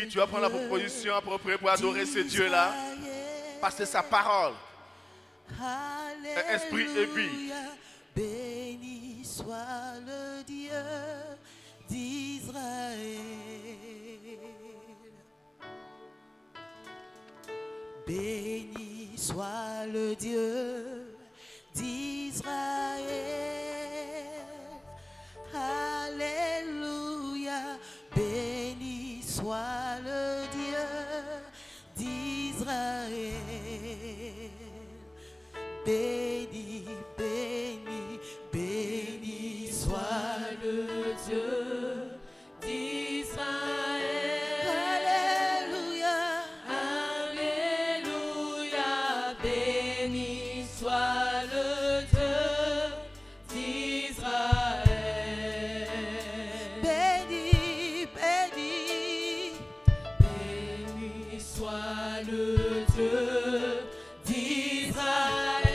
Saint-Esprit, tu vas prendre la proposition appropriée pour adorer ce Dieu-là. Parce que sa parole est esprit et vie. Béni soit le Dieu d'Israël. Béni soit le Dieu d'Israël. Alléluia. Béni soit le Dieu d'Israël. Béni, béni, béni soit le Dieu d'Israël. Alléluia, alléluia, béni soit le Dieu d'Israël. Béni, béni, béni soit le Dieu d'Israël.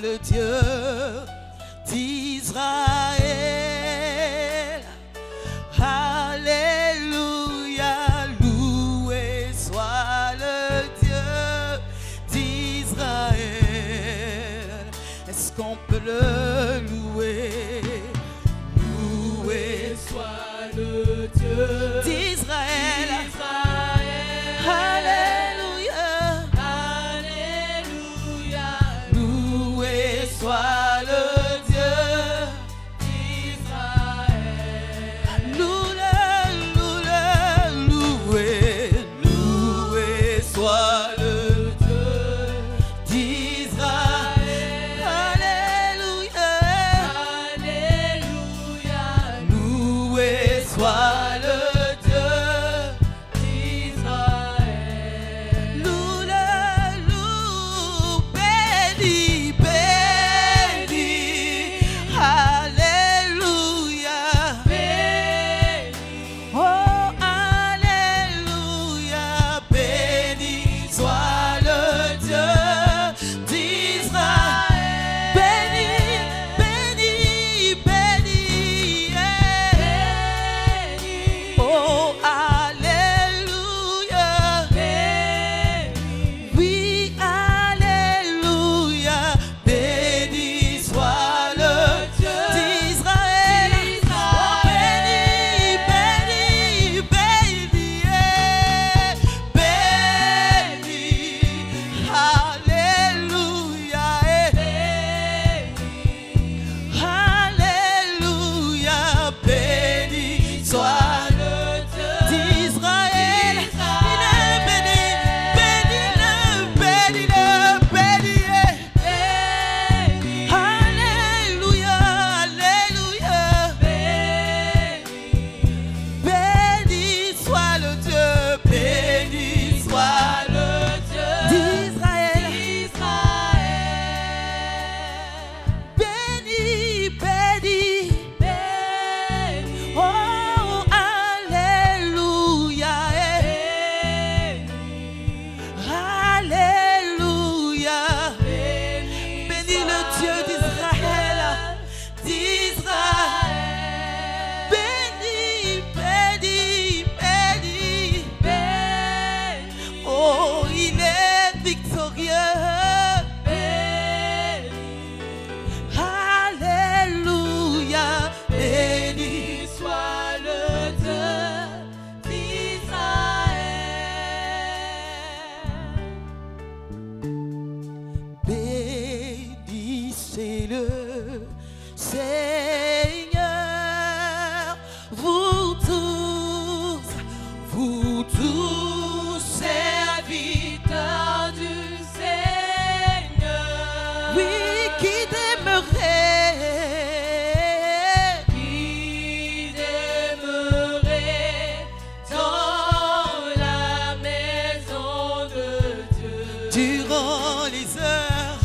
Le Dieu d'Israël. Alléluia, loué soit le Dieu d'Israël. Est-ce qu'on peut le louer? Loué soit le Dieu d'Israël. Soit le Dieu d'Israël. Loué soit le Dieu d'Israël. Alléluia, alléluia. Loué soit le le Seigneur. Vous tous serviteurs du Seigneur. Oui, qui t'aimerait dans la maison de Dieu durant les heures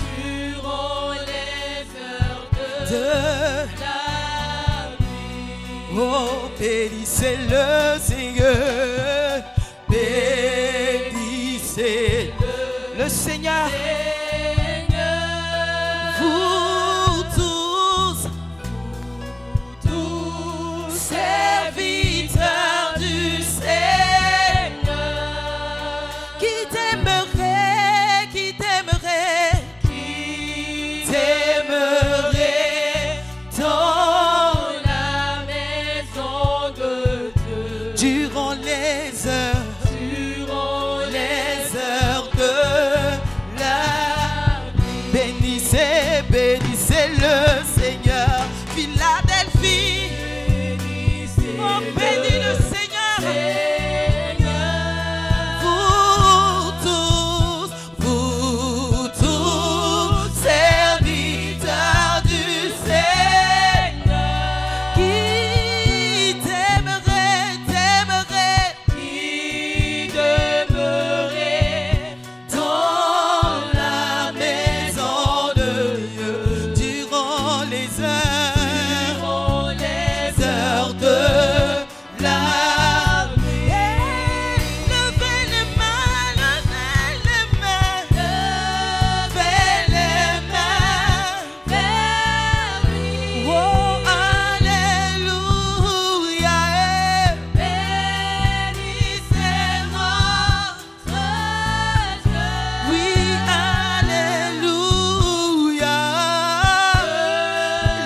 de la nuit. Oh, bénissez le Seigneur, bénissez le Seigneur. Vous tous serviteurs du Seigneur, qui t'aimerait dans la maison de Dieu durant les heures de la nuit. Bénissez le Seigneur. Philadelphie, oh, bénis le Seigneur. Vous tous serviteurs du Seigneur, qui t'aimerait dans la maison de Dieu durant les heures de la nuit. Levez les mains, vers lui. Oh, alléluia. Bénissez notre Dieu. Oui, alléluia.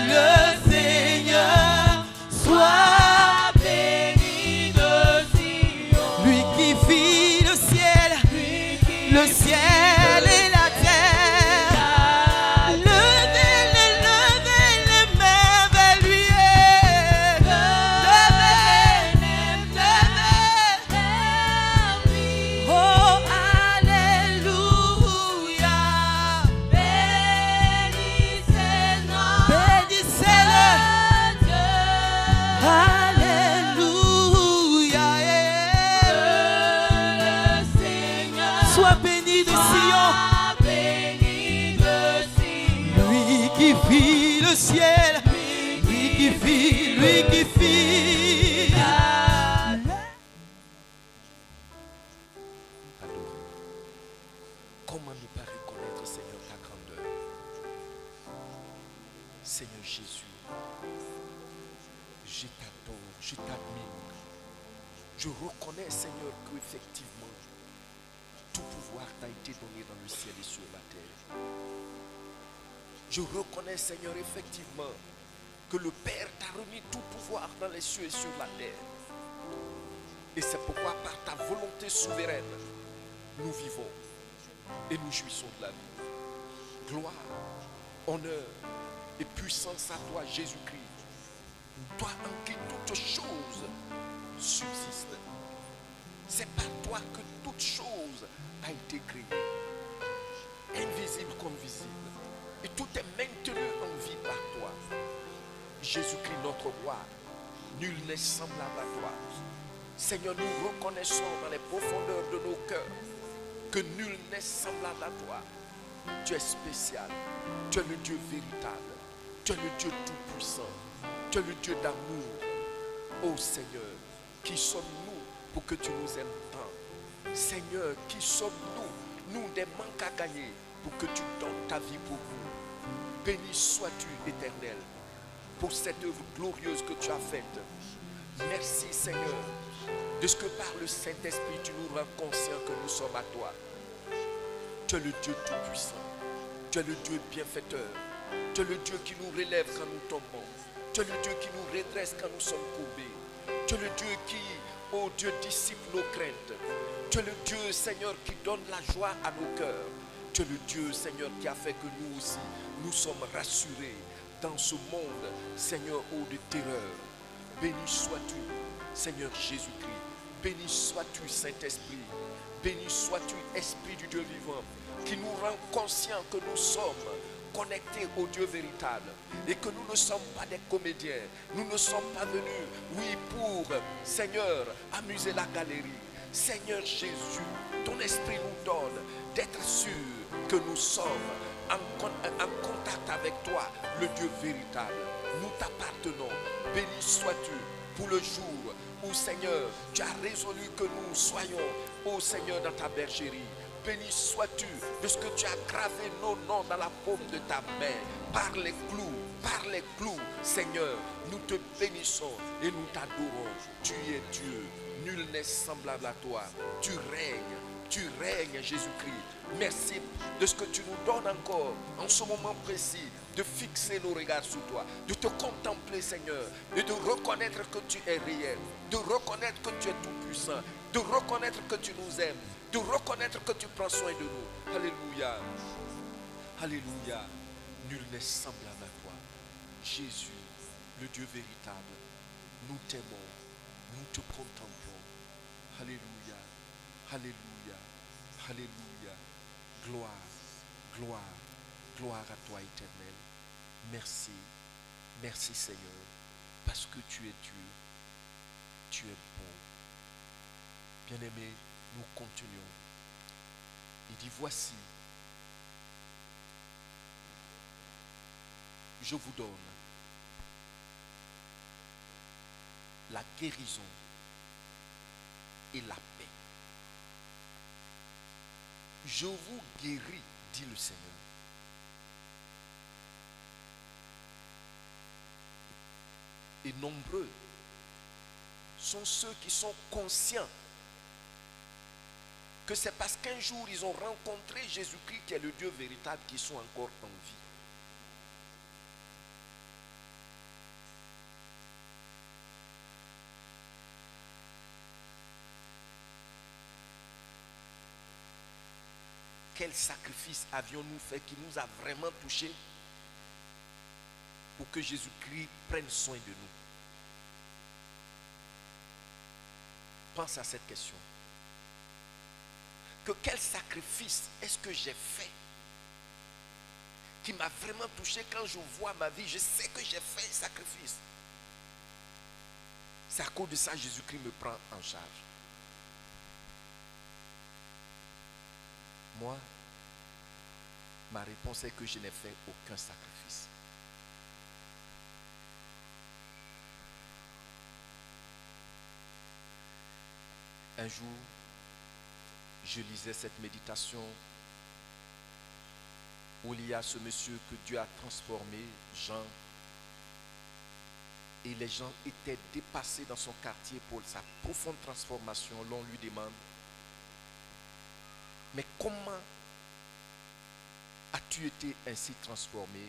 Le Seigneur soit béni de Sion. Lui qui fit le ciel et la terre. Levez les mains vers lui. Oh, alléluia. Bénissez-le. Alléluia. Sois béni de Sion. Lui qui fit le ciel. Lui qui fit. Comment ne pas reconnaître, Seigneur, ta grandeur? Seigneur Jésus, je t'adore, je t'admire. Je reconnais, Seigneur, qu'effectivement, tout pouvoir t'a été donné dans le ciel et sur la terre. Je reconnais, Seigneur, effectivement, que le Père t'a remis tout pouvoir dans les cieux et sur la terre. Et c'est pourquoi, par ta volonté souveraine, nous vivons et nous jouissons de la vie. Gloire, honneur et puissance à toi, Jésus-Christ. Toi en qui toutes choses subsistent. C'est par toi que toute chose a été créée, invisible comme visible. Et tout est maintenu en vie par toi. Jésus-Christ, notre roi, nul n'est semblable à toi. Seigneur, nous reconnaissons dans les profondeurs de nos cœurs que nul n'est semblable à toi. Tu es spécial, tu es le Dieu véritable, tu es le Dieu tout-puissant, tu es le Dieu d'amour. Ô Seigneur, qui sommes-nous pour que tu nous aimes tant? Seigneur, qui sommes-nous, nous des manques à gagner, pour que tu donnes ta vie pour nous? Béni sois-tu, Éternel, pour cette œuvre glorieuse que tu as faite. Merci, Seigneur, de ce que par le Saint-Esprit tu nous rends conscients que nous sommes à toi. Tu es le Dieu tout-puissant, tu es le Dieu bienfaiteur, tu es le Dieu qui nous relève quand nous tombons, tu es le Dieu qui nous redresse quand nous sommes courbés, tu es le Dieu qui, ô Dieu, dissipe nos craintes, tu es le Dieu, Seigneur, qui donne la joie à nos cœurs, Tu es le Dieu, Seigneur, qui a fait que nous aussi, nous sommes rassurés dans ce monde, Seigneur, de terreur. Béni sois-tu, Seigneur Jésus-Christ. Béni sois-tu, Saint-Esprit. Béni sois-tu, Esprit du Dieu vivant, qui nous rend conscients que nous sommes connectés au Dieu véritable et que nous ne sommes pas des comédiens. Nous ne sommes pas venus, oui, pour, Seigneur, amuser la galerie. Seigneur Jésus, ton esprit nous donne d'être sûrs que nous sommes en contact avec toi, le Dieu véritable. Nous t'appartenons. Béni sois-tu pour le jour où, Seigneur, tu as résolu que nous soyons, ô Seigneur, dans ta bergerie. Béni sois-tu de ce que tu as gravé nos noms dans la paume de ta main. Par les clous, Seigneur, nous te bénissons et nous t'adorons. Tu es Dieu, nul n'est semblable à toi. Tu règnes, Jésus-Christ. Merci de ce que tu nous donnes encore en ce moment précis, de fixer nos regards sur toi, de te contempler, Seigneur, et de reconnaître que tu es réel, de reconnaître que tu es tout-puissant, de reconnaître que tu nous aimes, de reconnaître que tu prends soin de nous. Alléluia. Alléluia. Nul n'est semblable à toi. Jésus, le Dieu véritable, nous t'aimons, nous te contemplons. Alléluia. Alléluia. Alléluia. Gloire, gloire, gloire à toi, Éternel. Merci, merci Seigneur, parce que tu es Dieu, tu es bon. Bien-aimés, nous continuons. Il dit, voici, je vous donne la guérison et la paix. Je vous guéris, dit le Seigneur. Et nombreux sont ceux qui sont conscients que c'est parce qu'un jour ils ont rencontré Jésus-Christ qui est le Dieu véritable qu'ils sont encore en vie. Quel sacrifice avions-nous fait qui nous a vraiment touchés pour que Jésus-Christ prenne soin de nous? Pense à cette question. Que quel sacrifice est-ce que j'ai fait qui m'a vraiment touché? Quand je vois ma vie, je sais que j'ai fait un sacrifice. C'est à cause de ça que Jésus-Christ me prend en charge. Moi, ma réponse est que je n'ai fait aucun sacrifice. Un jour, je lisais cette méditation où il y a ce monsieur que Dieu a transformé, Jean, et les gens étaient dépassés dans son quartier pour sa profonde transformation. L'on lui demande, mais comment as-tu été ainsi transformé?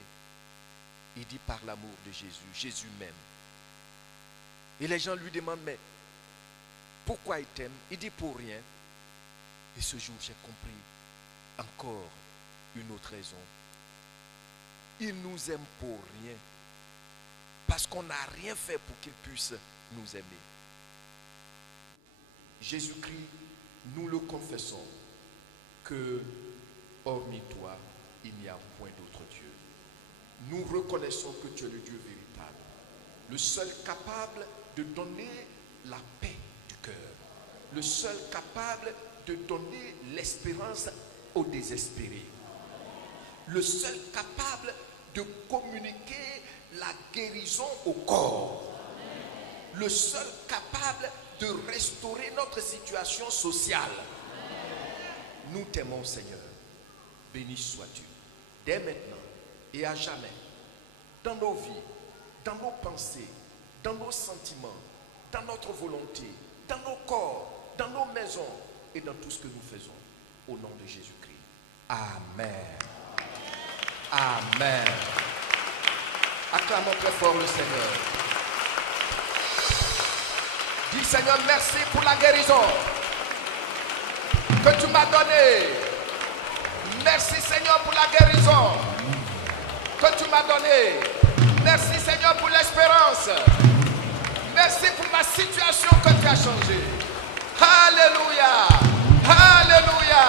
Il dit, par l'amour de Jésus. Jésus m'aime. Et les gens lui demandent, mais pourquoi il t'aime? Il dit, pour rien. Et ce jour, j'ai compris encore une autre raison. Il nous aime pour rien. Parce qu'on n'a rien fait pour qu'il puisse nous aimer. Jésus-Christ, nous le confessons, que hormis toi, il n'y a point d'autre Dieu. Nous reconnaissons que tu es le Dieu véritable, le seul capable de donner la paix du cœur, le seul capable de donner l'espérance aux désespérés, le seul capable de communiquer la guérison au corps, le seul capable de restaurer notre situation sociale. Nous t'aimons, Seigneur. Béni sois-tu, dès maintenant et à jamais, dans nos vies, dans nos pensées, dans nos sentiments, dans notre volonté, dans nos corps, dans nos maisons et dans tout ce que nous faisons. Au nom de Jésus-Christ. Amen. Amen. Acclamons très fort le Seigneur. Dis, Seigneur, merci pour la guérison que tu m'as donnée. Merci Seigneur pour la guérison que tu m'as donnée. Merci Seigneur pour l'espérance. Merci pour ma situation que tu as changée. Alléluia. Alléluia.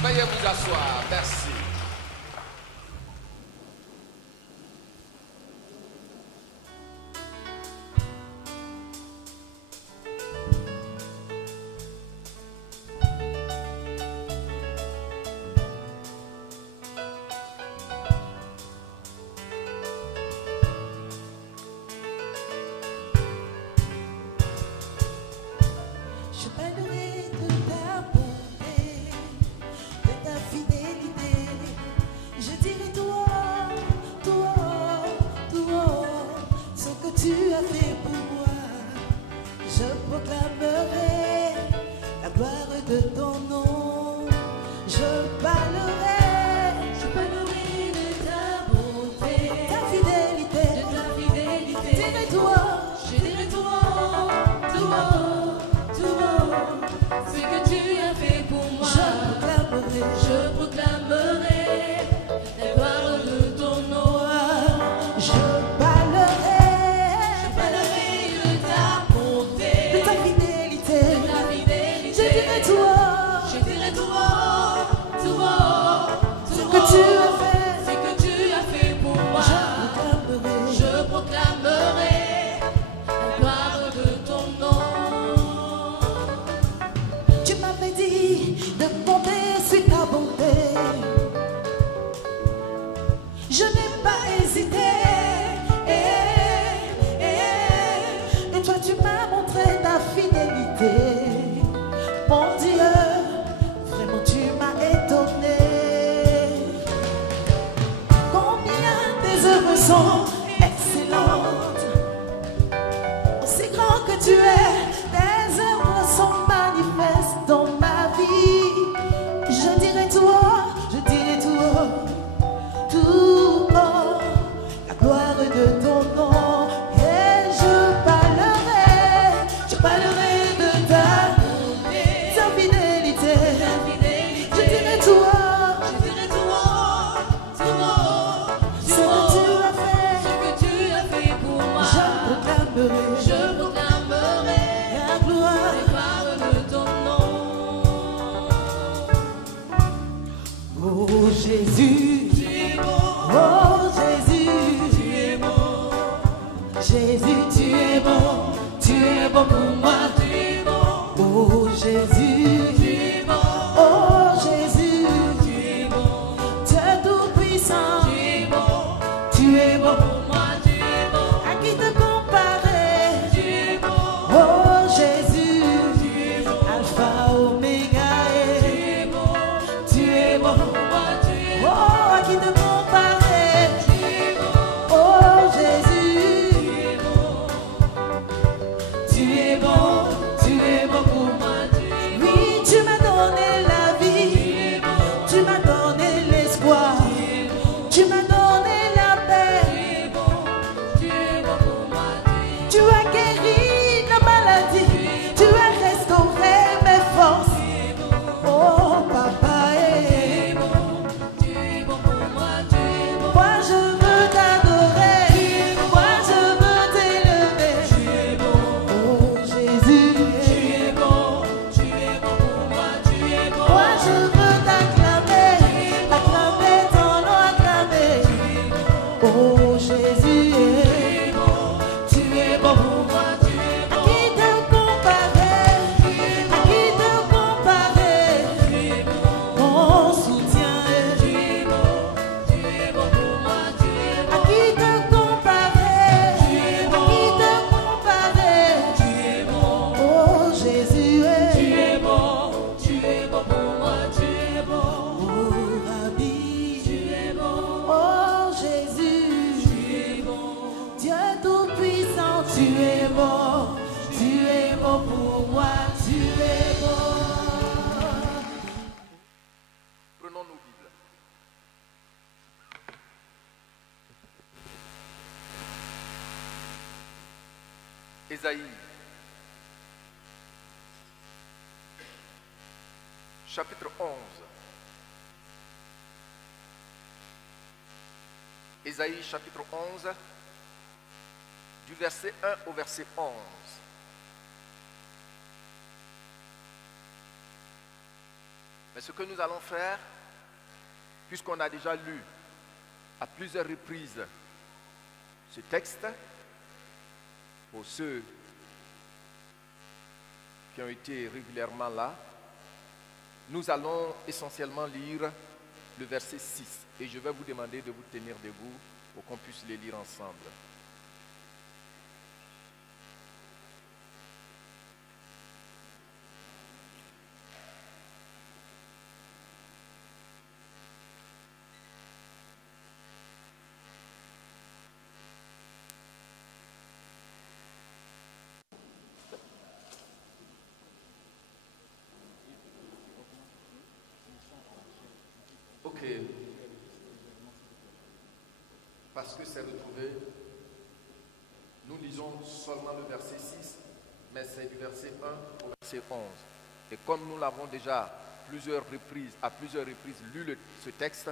Veuillez vous asseoir. Merci. Je parlerai de ta bonté, de ta fidélité. Je dirai tout haut, tout haut, tout haut, ce que tu as fait pour moi. Je proclamerai la gloire de ton nom. Je parlerai de ta bonté, de ta fidélité, de ta fidélité. Je dirai tout haut, tout haut, tout haut, ce que tu as fait pour moi. Je proclamerai la gloire de ton nom. Je parlerai de ta bonté, de ta fidélité, de ta fidélité. Je dirai tout haut, tout haut, ce que tu as fait pour moi. Je proclamerai la gloire de ton nom. Tu m'avais dit de compter sur ta bonté. Je n'ai pas hésité. Et toi tu m'as montré ta fidélité. Mon Dieu, vraiment tu m'as étonné. Combien tes œuvres sont excellentes. Aussi grand que tu es, tes œuvres sont manifestes dans ma vie. Je dirai tout haut, tout haut, la gloire de ton nom. Et je parlerai de ta fidélité. Je dirai tout haut, tout haut, ce que tu as fait pour moi. Je proclamerai la gloire de ton nom. Oh Jésus, tu es bon. Oh Jésus, tu es bon. Jésus, tu es bon pour moi. Tu es bon. Oh Jésus, tu es bon. Oh Jésus, tu es bon. Dieu tout-puissant, tu es bon pour moi. Tu es bon. À qui te comparer? Tu es bon. Oh Jésus, tu es bon. Alpha, Oméga, tu es bon pour moi. Tu es bon. Oh, à qui te comparer? Tu es bon. Oh Jésus, tu es bon. Tu es bon pour moi. Oui, tu m'as donné la vie. Tu m'as donné l'espoir. Tu m'as donné la paix. Tu as guéri la maladie. Tu as restauré mes forces. Oh papa, moi je veux t'adorer. Moi je veux t'élever. Oh Jésus, moi je veux t'acclamer. Acclamer ton nom, acclamer. Oh Jésus, tu es bon pour moi. À qui te comparer? À qui te comparer? Mon soutien est. À qui te comparer? À qui te comparer? Oh Jésus, oh Rabbi, oh Jésus, Dieu tout-puissant, tu es bon pour moi, tu es bon. Prenons nos Bibles. Ésaïe, chapitre 11. Ésaïe chapitre 11, du verset 1 au verset 11. Mais ce que nous allons faire, puisqu'on a déjà lu à plusieurs reprises ce texte, pour ceux qui ont été régulièrement là, nous allons essentiellement lire le verset 6 et je vais vous demander de vous tenir debout pour qu'on puisse les lire ensemble. Ok. Parce que c'est retrouvé, nous lisons seulement le verset 6, mais c'est du verset 1 au verset 11. Et comme nous l'avons déjà à plusieurs reprises lu ce texte,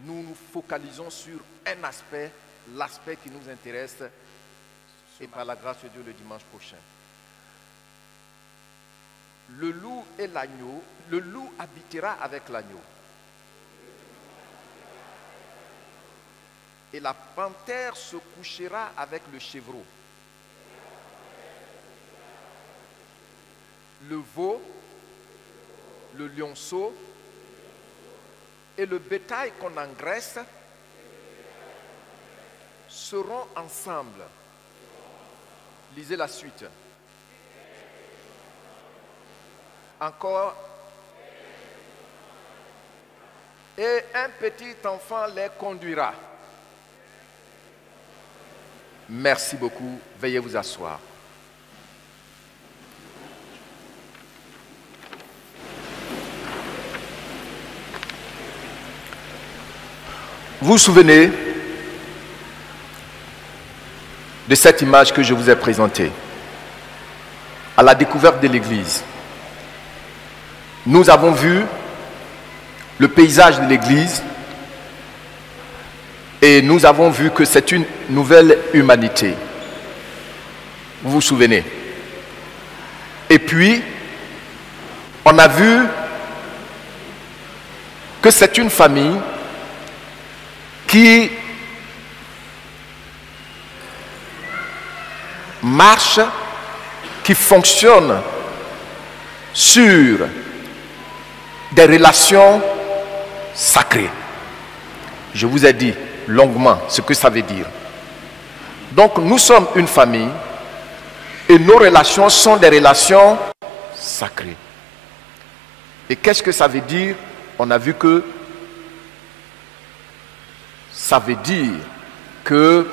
nous nous focalisons sur un aspect, l'aspect qui nous intéresse, et par la grâce de Dieu le dimanche prochain. Le loup et l'agneau, le loup habitera avec l'agneau. Et la panthère se couchera avec le chevreau. Le veau, le lionceau et le bétail qu'on engraisse seront ensemble. Lisez la suite. Encore. Et un petit enfant les conduira. Merci beaucoup. Veuillez vous asseoir. Vous vous souvenez de cette image que je vous ai présentée à la découverte de l'église. Nous avons vu le paysage de l'église et nous avons vu que c'est une nouvelle humanité. Vous vous souvenez? Et puis, on a vu que c'est une famille qui marche, qui fonctionne sur des relations sacrées. Je vous ai dit longuement ce que ça veut dire. Donc nous sommes une famille et nos relations sont des relations sacrées. Et qu'est-ce que ça veut dire? On a vu que ça veut dire que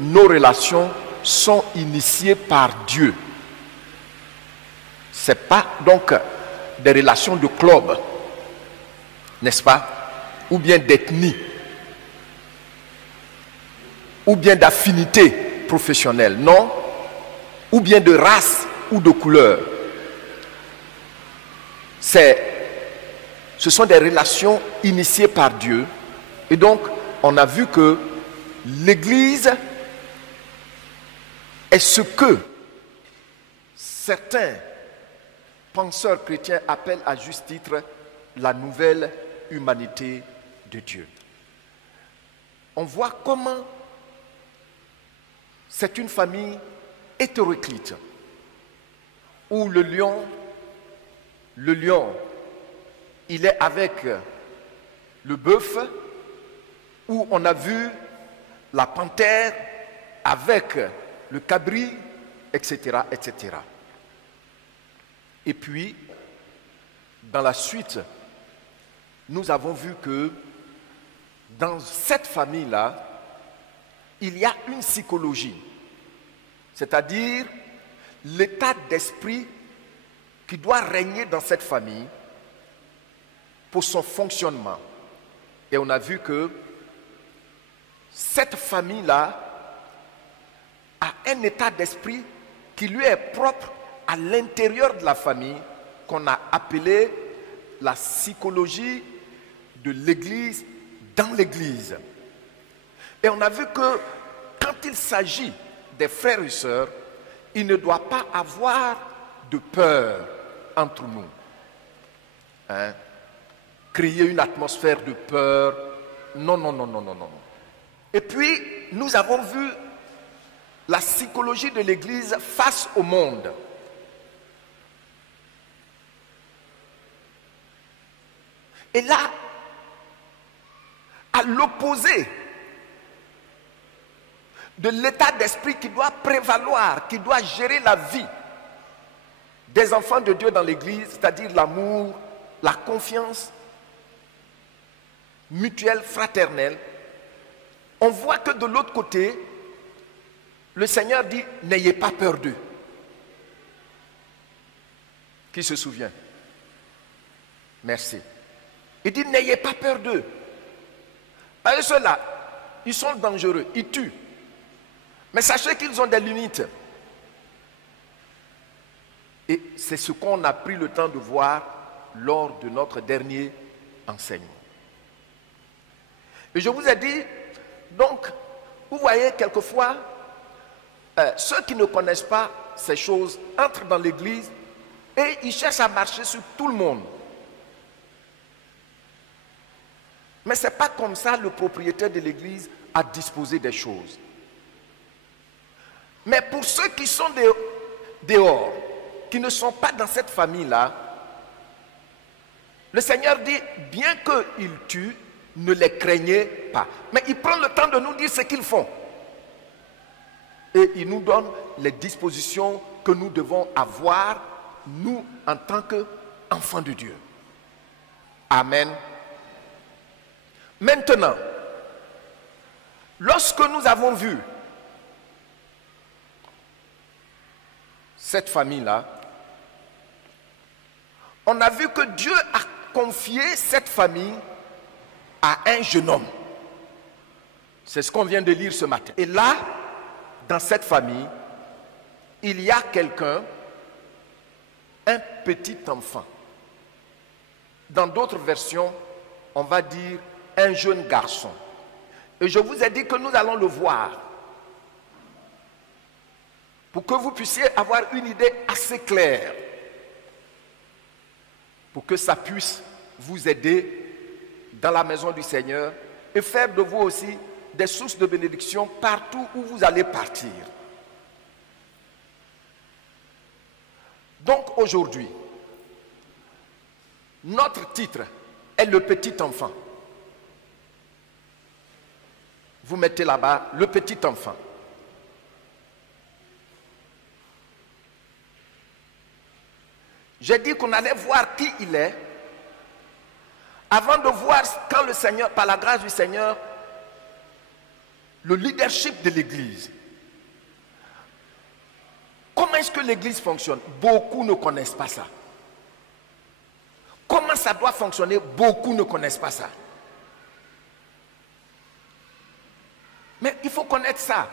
nos relations sont initiées par Dieu. Ce n'est pas donc des relations de club, n'est-ce pas? Ou bien d'ethnie, ou bien d'affinité professionnelle, non? Ou bien de race ou de couleur. Ce sont des relations initiées par Dieu. Et donc, on a vu que l'Église est ce que certains penseurs chrétiens appellent à juste titre la nouvelle humanité de Dieu. On voit comment c'est une famille hétéroclite où le lion, il est avec le bœuf, où on a vu la panthère avec le cabri, etc., etc. Et puis, dans la suite, nous avons vu que dans cette famille-là, il y a une psychologie, c'est-à-dire l'état d'esprit qui doit régner dans cette famille pour son fonctionnement. Et on a vu que cette famille-là a un état d'esprit qui lui est propre à l'intérieur de la famille, qu'on a appelé la psychologie de l'Église dans l'Église. Et on a vu que quand il s'agit des frères et sœurs, il ne doit pas avoir de peur entre nous. Hein? Créer une atmosphère de peur. Non, non, non, non, non, non. Et puis, nous avons vu la psychologie de l'Église face au monde. Et là, à l'opposé de l'état d'esprit qui doit prévaloir, qui doit gérer la vie des enfants de Dieu dans l'Église, c'est-à-dire l'amour, la confiance mutuelle, fraternelle, on voit que de l'autre côté, le Seigneur dit, n'ayez pas peur d'eux. Qui se souvient? Merci. Il dit, n'ayez pas peur d'eux. Parce que ceux-là, ils sont dangereux, ils tuent. Mais sachez qu'ils ont des limites. Et c'est ce qu'on a pris le temps de voir lors de notre dernier enseignement. Et je vous ai dit, donc, vous voyez quelquefois, ceux qui ne connaissent pas ces choses entrent dans l'église et ils cherchent à marcher sur tout le monde. Mais ce n'est pas comme ça le propriétaire de l'église a disposé des choses. Mais pour ceux qui sont dehors, qui ne sont pas dans cette famille-là, le Seigneur dit, bien qu'ils tuent, ne les craignez pas. Mais il prend le temps de nous dire ce qu'ils font. Et il nous donne les dispositions que nous devons avoir, nous, en tant qu'enfants de Dieu. Amen. Maintenant, lorsque nous avons vu cette famille-là, on a vu que Dieu a confié cette famille à un jeune homme. C'est ce qu'on vient de lire ce matin. Et là, dans cette famille, il y a quelqu'un, un petit enfant. Dans d'autres versions, on va dire un jeune garçon. Et je vous ai dit que nous allons le voir pour que vous puissiez avoir une idée assez claire, pour que ça puisse vous aider dans la maison du Seigneur et faire de vous aussi des sources de bénédiction partout où vous allez partir. Donc aujourd'hui, notre titre est le petit enfant. Vous mettez là-bas le petit enfant. J'ai dit qu'on allait voir qui il est avant de voir quand le Seigneur, par la grâce du Seigneur, le leadership de l'Église. Comment est-ce que l'Église fonctionne? Beaucoup ne connaissent pas ça. Comment ça doit fonctionner? Beaucoup ne connaissent pas ça. Mais il faut connaître ça.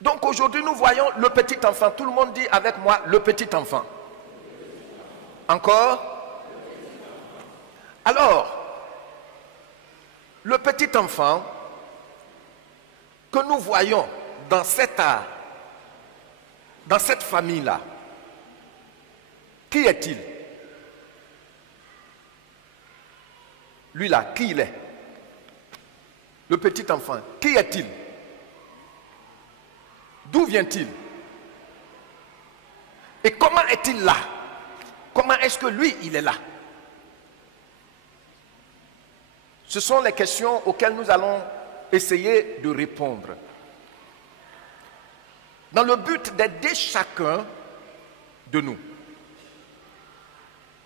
Donc aujourd'hui, nous voyons le petit enfant. Tout le monde dit avec moi, le petit enfant. Encore? Alors, le petit enfant que nous voyons dans cette famille-là, qui est-il? Lui-là, qui il est? Le petit enfant, qui est-il? D'où vient-il? Et comment est-il là? Comment est-ce que lui, il est là? Ce sont les questions auxquelles nous allons essayer de répondre. Dans le but d'aider chacun de nous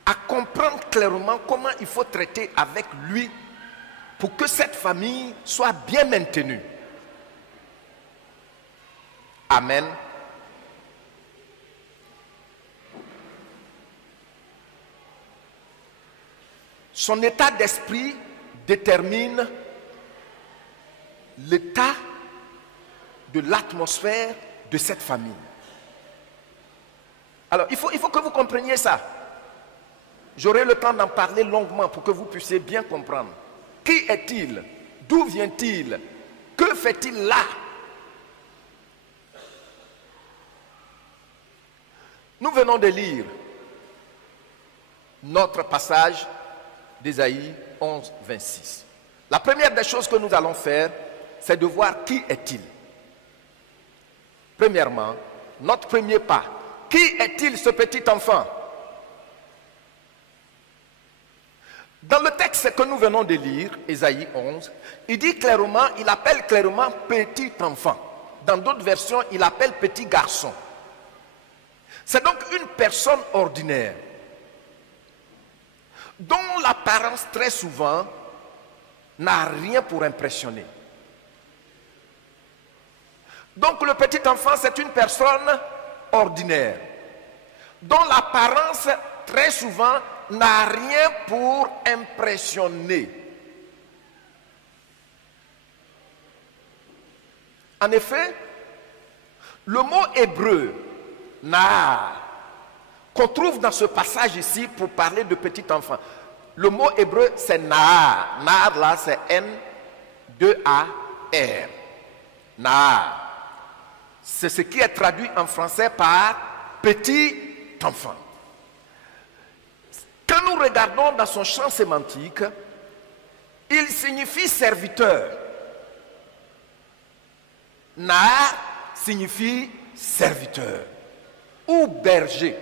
à comprendre clairement comment il faut traiter avec lui pour que cette famille soit bien maintenue. Amen. Son état d'esprit détermine l'état de l'atmosphère de cette famille. Alors, il faut que vous compreniez ça. J'aurai le temps d'en parler longuement pour que vous puissiez bien comprendre. Qui est-il? D'où vient-il? Que fait-il là? Nous venons de lire notre passage d'Ésaïe 11, 26. La première des choses que nous allons faire, c'est de voir qui est-il. Premièrement, notre premier pas. Qui est-il, ce petit enfant? Dans le texte que nous venons de lire, Ésaïe 11, il dit clairement, il appelle clairement petit enfant. Dans d'autres versions, il appelle petit garçon. C'est donc une personne ordinaire, dont l'apparence très souvent n'a rien pour impressionner. Donc le petit enfant, c'est une personne ordinaire, dont l'apparence très souvent n'a rien pour impressionner. En effet, le mot hébreu Naar, qu'on trouve dans ce passage ici pour parler de petit enfant, le mot hébreu c'est Naar. Naar là c'est N-2-A-R. Naar. C'est ce qui est traduit en français par petit enfant. Quand nous regardons dans son champ sémantique, il signifie serviteur. Naar signifie serviteur ou berger.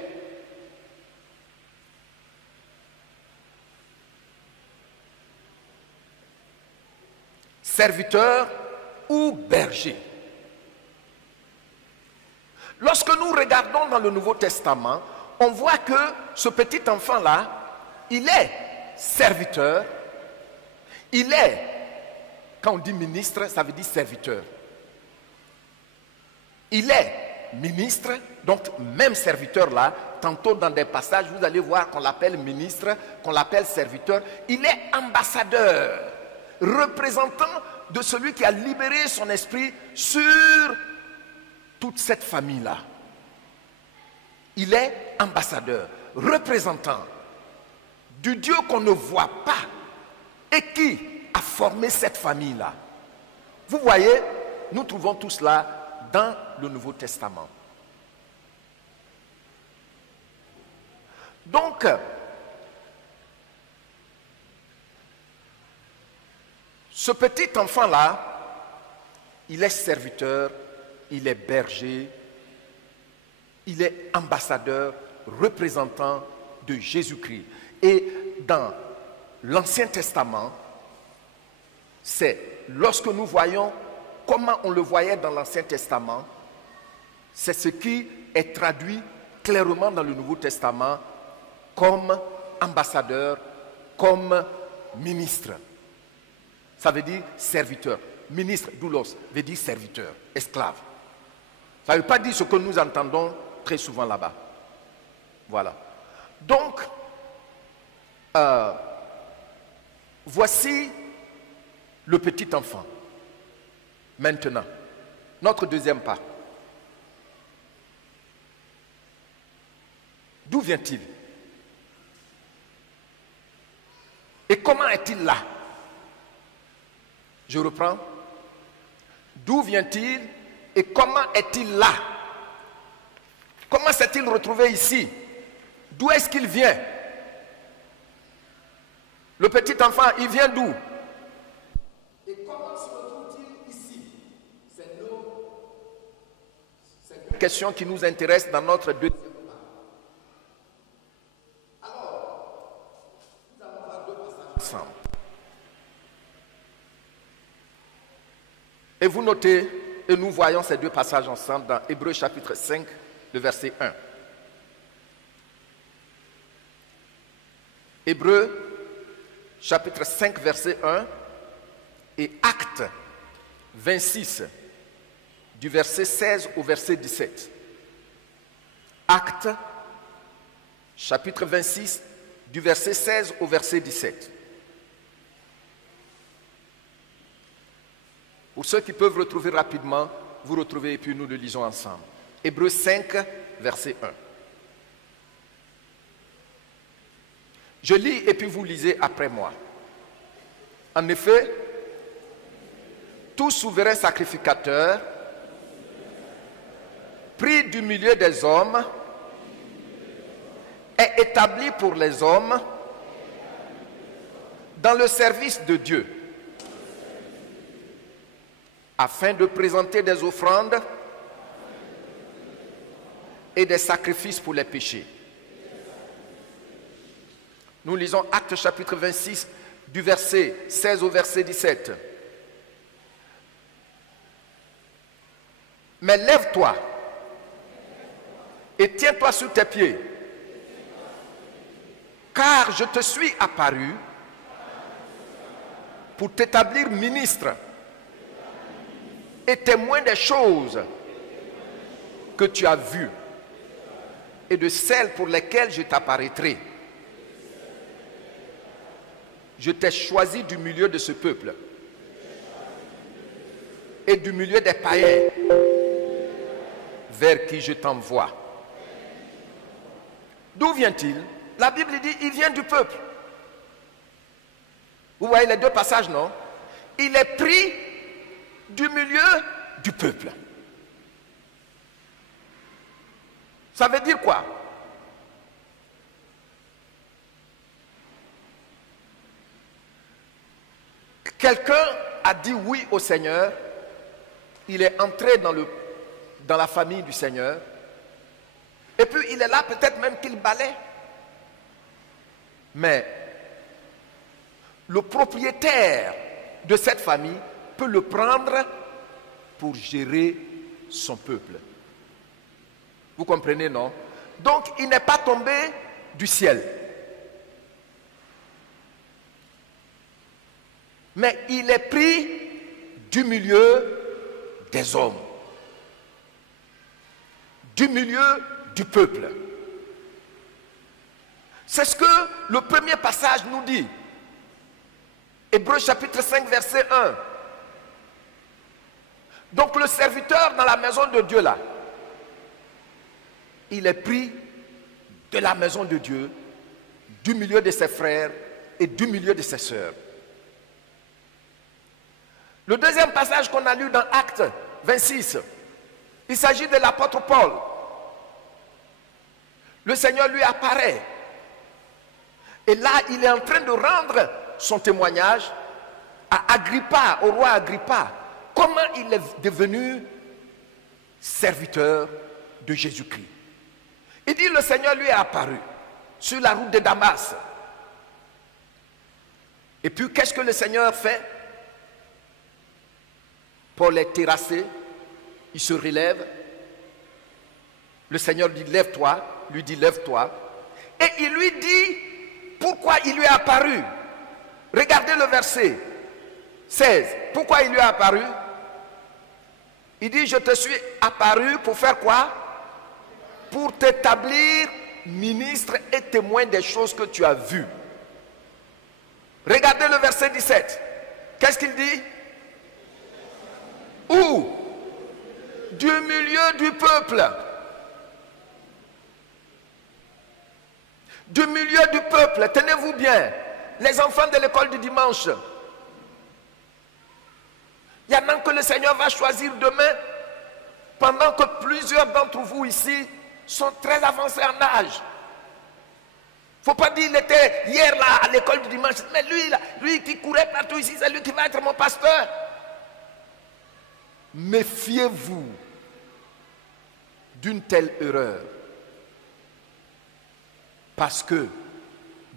Serviteur ou berger. Lorsque nous regardons dans le Nouveau Testament, on voit que ce petit enfant-là, il est serviteur. Il est, quand on dit ministre, ça veut dire serviteur. Il est ministre, donc même serviteur là, tantôt dans des passages, vous allez voir qu'on l'appelle ministre, qu'on l'appelle serviteur. Il est ambassadeur, représentant de celui qui a libéré son esprit sur toute cette famille-là. Il est ambassadeur, représentant du Dieu qu'on ne voit pas et qui a formé cette famille-là. Vous voyez, nous trouvons tout cela dans le Nouveau Testament. Donc, ce petit enfant-là, il est serviteur, il est berger, il est ambassadeur, représentant de Jésus-Christ. Et dans l'Ancien Testament, c'est lorsque nous voyons comment on le voyait dans l'Ancien Testament, c'est ce qui est traduit clairement dans le Nouveau Testament comme ambassadeur, comme ministre. Ça veut dire serviteur. Ministre, doulos, veut dire serviteur, esclave. Ça ne veut pas dire ce que nous entendons très souvent là-bas. Voilà. Donc, voici le petit enfant. Maintenant, notre deuxième pas. D'où vient-il? Et comment est-il là? Je reprends. D'où vient-il et comment est-il là? Comment s'est-il retrouvé ici? D'où est-ce qu'il vient? Le petit enfant, il vient d'où? Et comment se retrouve-t-il ici? C'est une question qui nous intéresse dans notre deuxième pas. Alors, nous allons voir deux passages ensemble. Et vous notez, et nous voyons ces deux passages ensemble dans Hébreux chapitre 5, le verset 1. Hébreux chapitre 5, verset 1 et Actes 26, du verset 16 au verset 17. Actes chapitre 26, du verset 16 au verset 17. Pour ceux qui peuvent retrouver rapidement, vous retrouvez et puis nous le lisons ensemble. Hébreux 5, verset 1. Je lis et puis vous lisez après moi. En effet, tout souverain sacrificateur, pris du milieu des hommes, est établi pour les hommes dans le service de Dieu, afin de présenter des offrandes et des sacrifices pour les péchés. Nous lisons Actes chapitre 26, du verset 16 au verset 17. Mais lève-toi et tiens-toi sur tes pieds, car je te suis apparu pour t'établir ministre et témoin des choses que tu as vues et de celles pour lesquelles je t'apparaîtrai. Je t'ai choisi du milieu de ce peuple et du milieu des païens vers qui je t'envoie. D'où vient-il? La Bible dit, il vient du peuple. Vous voyez les deux passages, non? Il est pris du milieu du peuple. Ça veut dire quoi? Quelqu'un a dit oui au Seigneur, il est entré dans la famille du Seigneur, et puis il est là, peut-être même qu'il balaie. Mais le propriétaire de cette famille peut le prendre pour gérer son peuple. Vous comprenez, non? Donc, il n'est pas tombé du ciel. Mais il est pris du milieu des hommes, du milieu du peuple. C'est ce que le premier passage nous dit. Hébreux chapitre 5, verset 1. Donc le serviteur dans la maison de Dieu là, il est pris de la maison de Dieu, du milieu de ses frères et du milieu de ses sœurs. Le deuxième passage qu'on a lu dans Actes 26, il s'agit de l'apôtre Paul. Le Seigneur lui apparaît. Et là, il est en train de rendre son témoignage à Agrippa, au roi Agrippa. Comment il est devenu serviteur de Jésus-Christ. Il dit, le Seigneur lui est apparu sur la route de Damas. Et puis, qu'est-ce que le Seigneur fait? Paul est terrassé, il se relève. Le Seigneur dit, lève-toi, lui dit, lève-toi. Et il lui dit, pourquoi il lui est apparu? Regardez le verset 16. Pourquoi il lui est apparu? Il dit, je te suis apparu pour faire quoi? Pour t'établir ministre et témoin des choses que tu as vues. Regardez le verset 17. Qu'est-ce qu'il dit? Où? Du milieu du peuple. Du milieu du peuple, tenez-vous bien, les enfants de l'école du dimanche. Il y en a que le Seigneur va choisir demain, pendant que plusieurs d'entre vous ici sont très avancés en âge. Il ne faut pas dire qu'il était hier là à l'école du dimanche, mais lui qui courait partout ici, c'est lui qui va être mon pasteur. Méfiez-vous d'une telle erreur. Parce que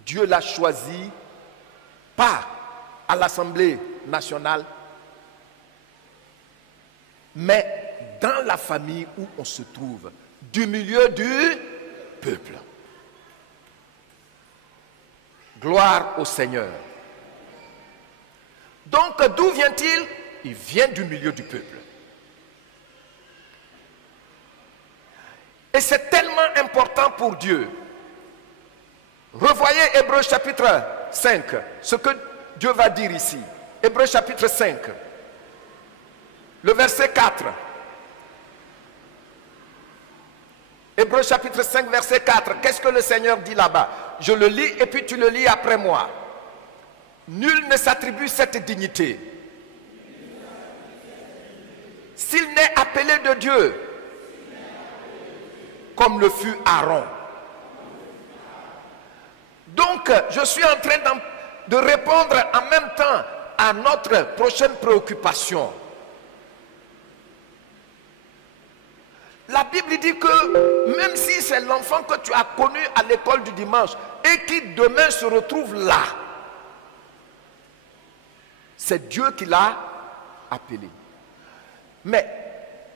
Dieu l'a choisi, pas à l'Assemblée nationale, mais dans la famille où on se trouve, du milieu du peuple. Gloire au Seigneur. Donc, d'où vient-il? Il vient du milieu du peuple. Et c'est tellement important pour Dieu. Revoyez Hébreux chapitre 5, ce que Dieu va dire ici. Hébreux chapitre 5, le verset 4. Hébreux chapitre 5, verset 4. Qu'est-ce que le Seigneur dit là-bas? Je le lis et puis tu le lis après moi. Nul ne s'attribue cette dignité de Dieu, comme le fut Aaron. Donc, je suis en train de répondre en même temps à notre prochaine préoccupation. La Bible dit que même si c'est l'enfant que tu as connu à l'école du dimanche et qui demain se retrouve là, c'est Dieu qui l'a appelé. Mais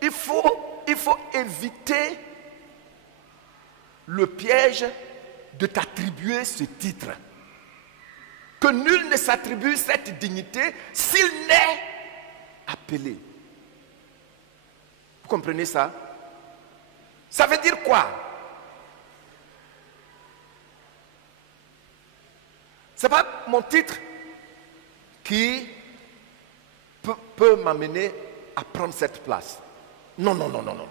il faut éviter le piège de t'attribuer ce titre. Que nul ne s'attribue cette dignité s'il n'est appelé. Vous comprenez ça? Ça veut dire quoi? Ce n'est pas mon titre qui peut m'amener à prendre cette place. Non, non, non, non, non.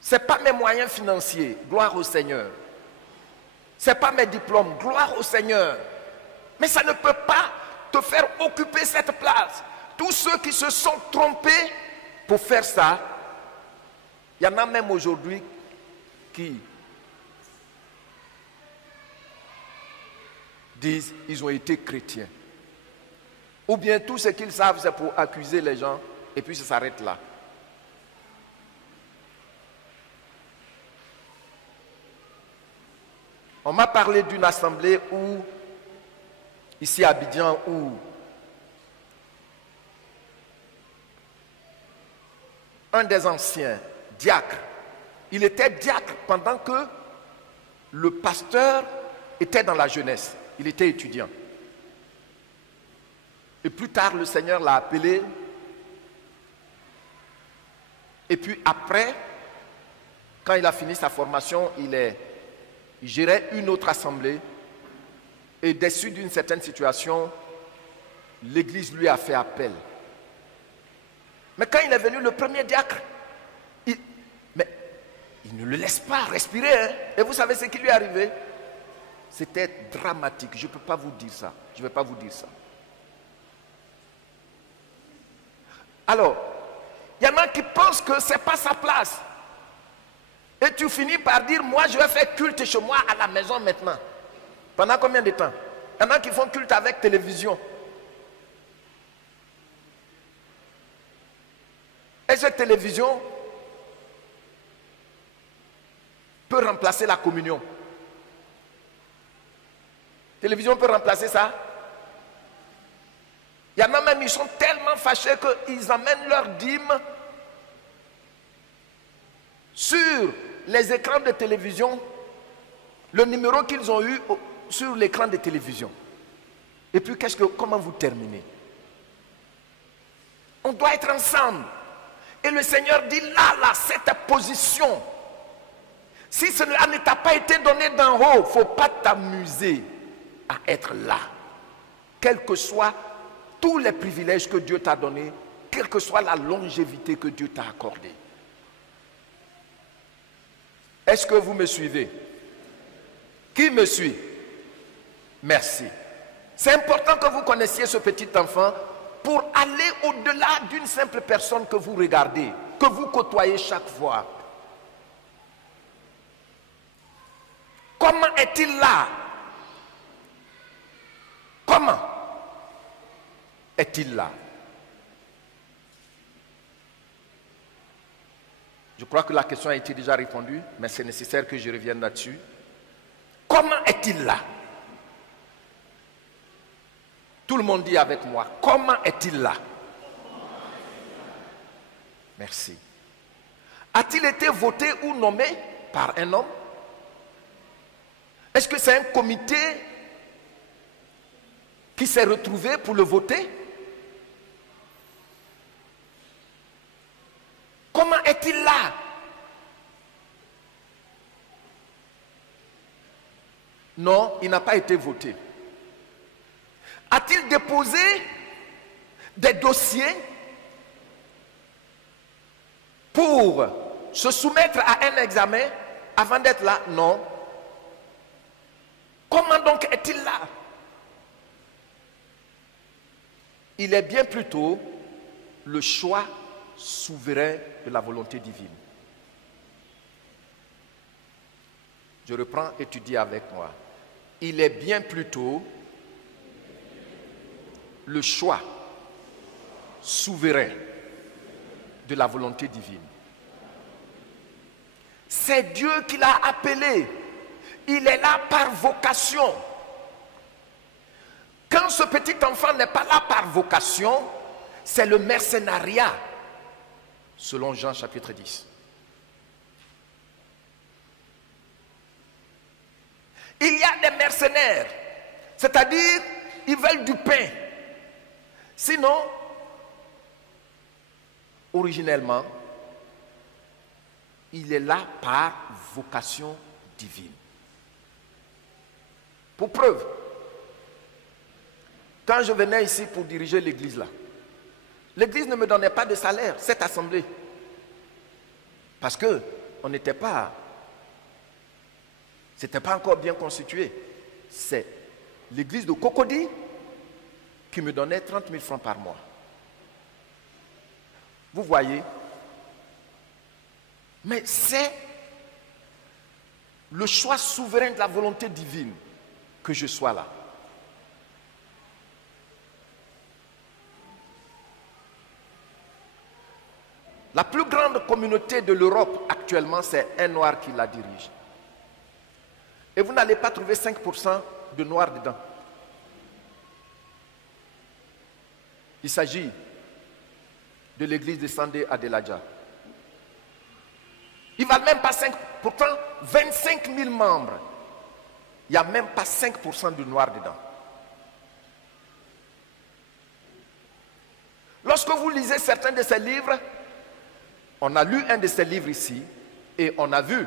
Ce n'est pas mes moyens financiers, gloire au Seigneur. Ce n'est pas mes diplômes, gloire au Seigneur. Mais ça ne peut pas te faire occuper cette place. Tous ceux qui se sont trompés pour faire ça, il y en a même aujourd'hui qui disent qu'ils ont été chrétiens. Ou bien tout ce qu'ils savent, c'est pour accuser les gens et puis ça s'arrête là. On m'a parlé d'une assemblée où, ici à Abidjan, où un des anciens diacres, il était diacre pendant que le pasteur était dans la jeunesse, il était étudiant. Et plus tard, le Seigneur l'a appelé. Et puis après, quand il a fini sa formation, il gérait une autre assemblée. Et déçu d'une certaine situation, l'Église lui a fait appel. Mais quand il est venu, le premier diacre, il ne le laisse pas respirer. Hein. Et vous savez ce qui lui est arrivé? C'était dramatique. Je ne peux pas vous dire ça. Je ne vais pas vous dire ça. Alors, il y en a qui pensent que ce n'est pas sa place. Et tu finis par dire, moi je vais faire culte chez moi à la maison maintenant. Pendant combien de temps? Il y en a qui font culte avec télévision. Et cette télévision peut remplacer la communion. La télévision peut remplacer ça. Il y en a même, ils sont tellement fâchés qu'ils amènent leur dîme sur les écrans de télévision, le numéro qu'ils ont eu sur l'écran de télévision. Et puis, comment vous terminez? On doit être ensemble. Et le Seigneur dit, là, cette position, si cela ne t'a pas été donné d'en haut, il ne faut pas t'amuser à être là. Quel que soit tous les privilèges que Dieu t'a donnés, quelle que soit la longévité que Dieu t'a accordée. Est-ce que vous me suivez? Qui me suit? Merci. C'est important que vous connaissiez ce petit enfant pour aller au-delà d'une simple personne que vous regardez, que vous côtoyez chaque fois. Comment est-il là? Comment est-il là? Je crois que la question a été déjà répondue, mais c'est nécessaire que je revienne là-dessus. Comment est-il là? Tout le monde dit avec moi, comment est-il là? Merci. A-t-il été voté ou nommé par un homme? Est-ce que c'est un comité qui s'est retrouvé pour le voter? Comment est-il là? Non, il n'a pas été voté. A-t-il déposé des dossiers pour se soumettre à un examen avant d'être là? Non. Comment donc est-il là? Il est bien plutôt le choix souverain de la volonté divine. Je reprends et tu dis avec moi. Il est bien plutôt le choix souverain de la volonté divine. C'est Dieu qui l'a appelé. Il est là par vocation. Quand ce petit enfant n'est pas là par vocation, c'est le mercenariat, selon Jean chapitre 10. Il y a des mercenaires, c'est-à-dire ils veulent du pain. Sinon, originellement, il est là par vocation divine. Pour preuve, quand je venais ici pour diriger l'église là, l'église ne me donnait pas de salaire, cette assemblée. Parce que on n'était pas, c'était pas encore bien constitué. C'est l'église de Cocody qui me donnait 30 000 francs par mois. Vous voyez? Mais c'est le choix souverain de la volonté divine que je sois là. La plus grande communauté de l'Europe actuellement, c'est un noir qui la dirige. Et vous n'allez pas trouver 5% de noirs dedans. Il s'agit de l'église de Sandé Adelaja. Ils ne valent même pas 5%, pourtant 25 000 membres. Il n'y a même pas 5% de noirs dedans. Lorsque vous lisez certains de ces livres, on a lu un de ces livres ici et on a vu,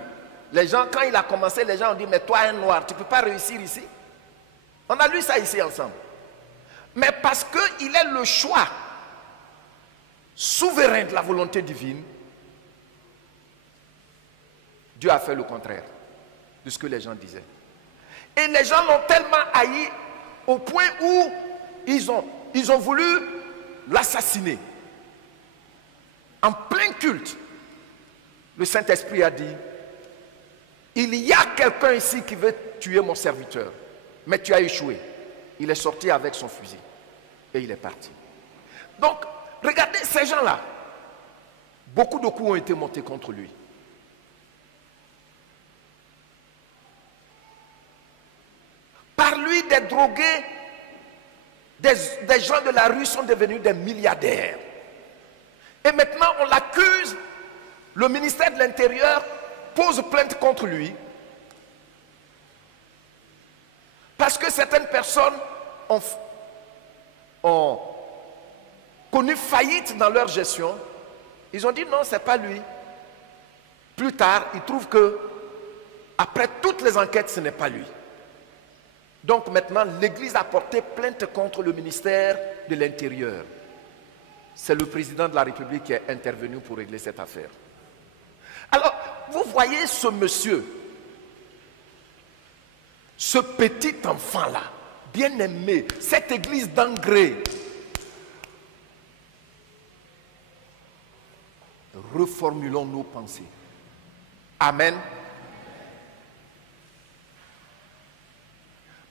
les gens, quand il a commencé, les gens ont dit, mais toi un noir, tu ne peux pas réussir ici. On a lu ça ici ensemble. Mais parce qu'il est le choix souverain de la volonté divine, Dieu a fait le contraire de ce que les gens disaient. Et les gens l'ont tellement haï au point où ils ont voulu l'assassiner. En plein culte, le Saint-Esprit a dit, il y a quelqu'un ici qui veut tuer mon serviteur, mais tu as échoué. Il est sorti avec son fusil et il est parti. Donc, regardez ces gens-là. Beaucoup de coups ont été montés contre lui. Par lui, des drogués, des gens de la rue sont devenus des milliardaires. Et maintenant, on l'accuse. Le ministère de l'Intérieur pose plainte contre lui. Parce que certaines personnes ont connu faillite dans leur gestion. Ils ont dit non, ce n'est pas lui. Plus tard, ils trouvent que, après toutes les enquêtes, ce n'est pas lui. Donc maintenant, l'Église a porté plainte contre le ministère de l'Intérieur. C'est le président de la République qui est intervenu pour régler cette affaire. Alors, vous voyez ce monsieur, ce petit enfant-là, bien aimé, cette église d'engrais. Reformulons nos pensées. Amen.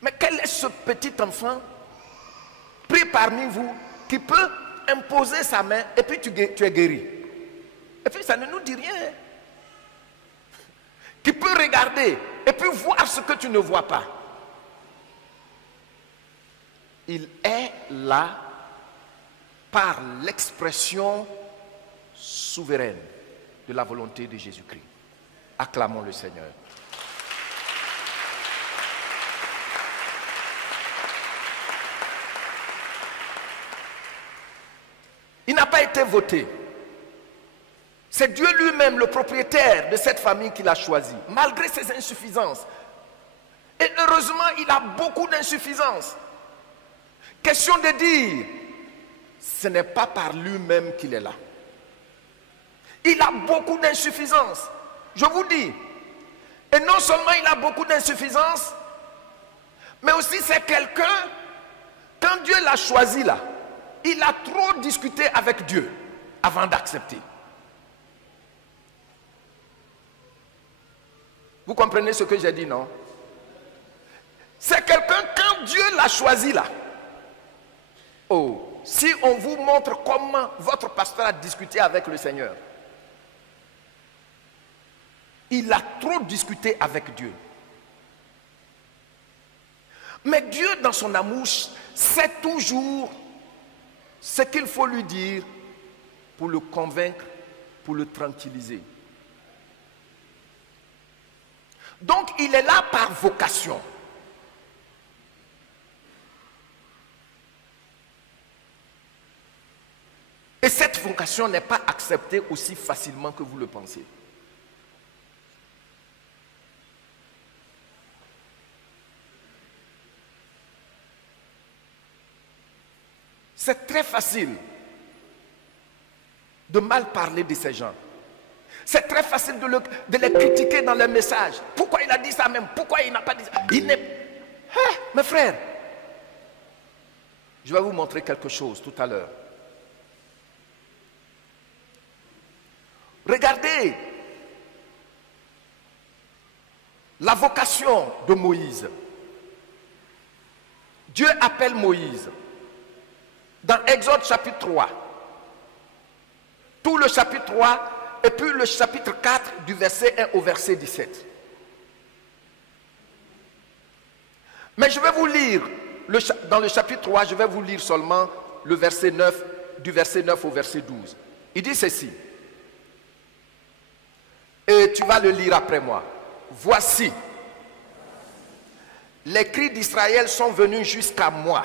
Mais quel est ce petit enfant pris parmi vous qui peut imposer sa main et puis tu es guéri? Et puis ça ne nous dit rien. Qui peut regarder et puis voir ce que tu ne vois pas. Il est là par l'expression souveraine de la volonté de Jésus-Christ. Acclamons le Seigneur. Il n'a pas été voté. C'est Dieu lui-même, le propriétaire de cette famille, qui l'a choisi, malgré ses insuffisances. Et heureusement, il a beaucoup d'insuffisances. Question de dire, ce n'est pas par lui-même qu'il est là. Il a beaucoup d'insuffisances. Je vous dis, et non seulement il a beaucoup d'insuffisances, mais aussi c'est quelqu'un, quand Dieu l'a choisi là, il a trop discuté avec Dieu. avant d'accepter. Vous comprenez ce que j'ai dit, non? C'est quelqu'un, quand Dieu l'a choisi là. Oh, si on vous montre comment votre pasteur a discuté avec le Seigneur. Il a trop discuté avec Dieu. Mais Dieu, dans son amour, sait toujours ce qu'il faut lui dire pour le convaincre, pour le tranquilliser. Donc, il est là par vocation. Et cette vocation n'est pas acceptée aussi facilement que vous le pensez. C'est très facile de mal parler de ces gens. C'est très facile de les critiquer dans les messages. Pourquoi il a dit ça même? Pourquoi il n'a pas dit ça? Il n'est... Hein, mes frères, je vais vous montrer quelque chose tout à l'heure. Regardez la vocation de Moïse. Dieu appelle Moïse. Dans Exode chapitre 3, tout le chapitre 3 et puis le chapitre 4 du verset 1 au verset 17. Mais je vais vous lire, dans le chapitre 3, je vais vous lire seulement le verset 9, du verset 9 au verset 12. Il dit ceci, et tu vas le lire après moi. Voici, les cris d'Israël sont venus jusqu'à moi.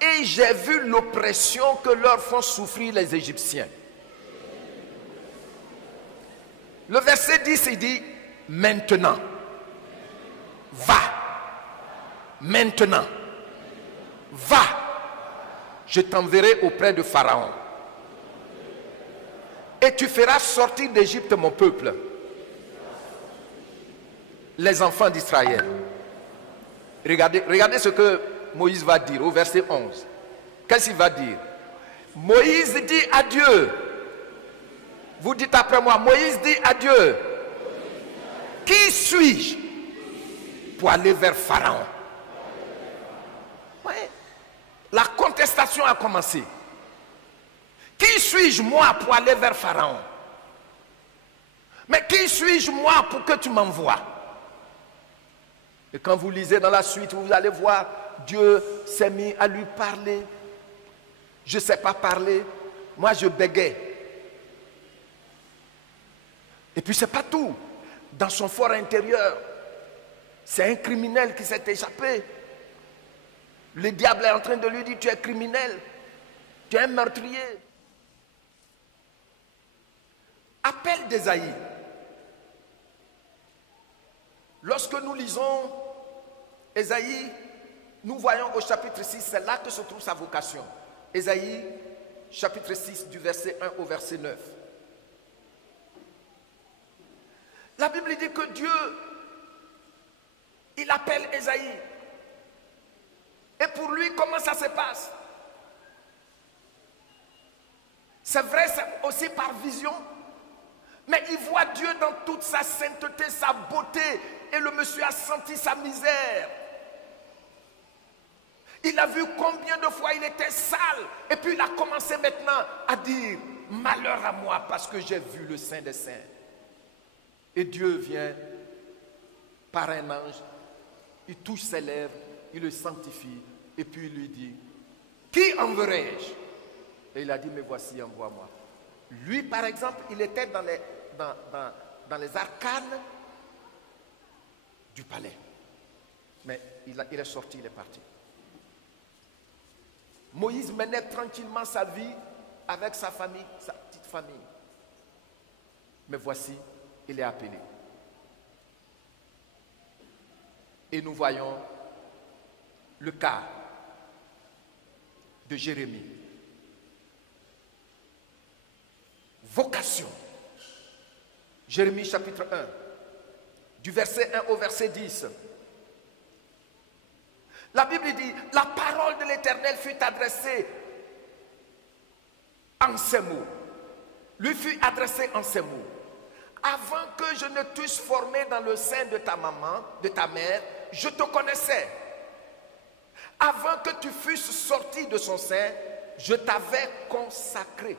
Et j'ai vu l'oppression que leur font souffrir les Égyptiens. Le verset 10, il dit, maintenant, va, maintenant, va, je t'enverrai auprès de Pharaon. Et tu feras sortir d'Égypte mon peuple, les enfants d'Israël. Regardez ce que Moïse va dire au verset 11. Qu'est-ce qu'il va dire? Moïse dit à Dieu. Vous dites après moi, Moïse dit à Dieu, qui suis-je pour aller vers Pharaon? Ouais. La contestation a commencé. Qui suis-je moi pour aller vers Pharaon? Mais qui suis-je moi pour que tu m'envoies? Et quand vous lisez dans la suite, vous allez voir, Dieu s'est mis à lui parler. Je ne sais pas parler. Moi, je bégayais. Et puis, ce n'est pas tout. Dans son fort intérieur, c'est un criminel qui s'est échappé. Le diable est en train de lui dire, tu es criminel. Tu es un meurtrier. Appel d'Ésaïe. Lorsque nous lisons Ésaïe, nous voyons au chapitre 6, c'est là que se trouve sa vocation. Ésaïe, chapitre 6, du verset 1 au verset 9. La Bible dit que Dieu, il appelle Ésaïe. Et pour lui, comment ça se passe? C'est vrai, c'est aussi par vision. Mais il voit Dieu dans toute sa sainteté, sa beauté. Et le monsieur a senti sa misère. Il a vu combien de fois il était sale. Et puis il a commencé maintenant à dire, malheur à moi parce que j'ai vu le Saint des Saints. Et Dieu vient par un ange, il touche ses lèvres, il le sanctifie. Et puis il lui dit, qui enverrai-je? Et il a dit, mais voici, envoie-moi. Lui, par exemple, il était dans les arcanes du palais. Mais il est sorti, il est parti. Moïse menait tranquillement sa vie avec sa famille, sa petite famille. Mais voici, il est appelé. Et nous voyons le cas de Jérémie. Vocation. Jérémie chapitre 1, du verset 1 au verset 10. La Bible dit, la parole de l'Éternel fut adressée en ces mots, lui fut adressé en ces mots. Avant que je ne t'eusse formé dans le sein de ta maman, de ta mère, je te connaissais. Avant que tu fusses sorti de son sein, je t'avais consacré.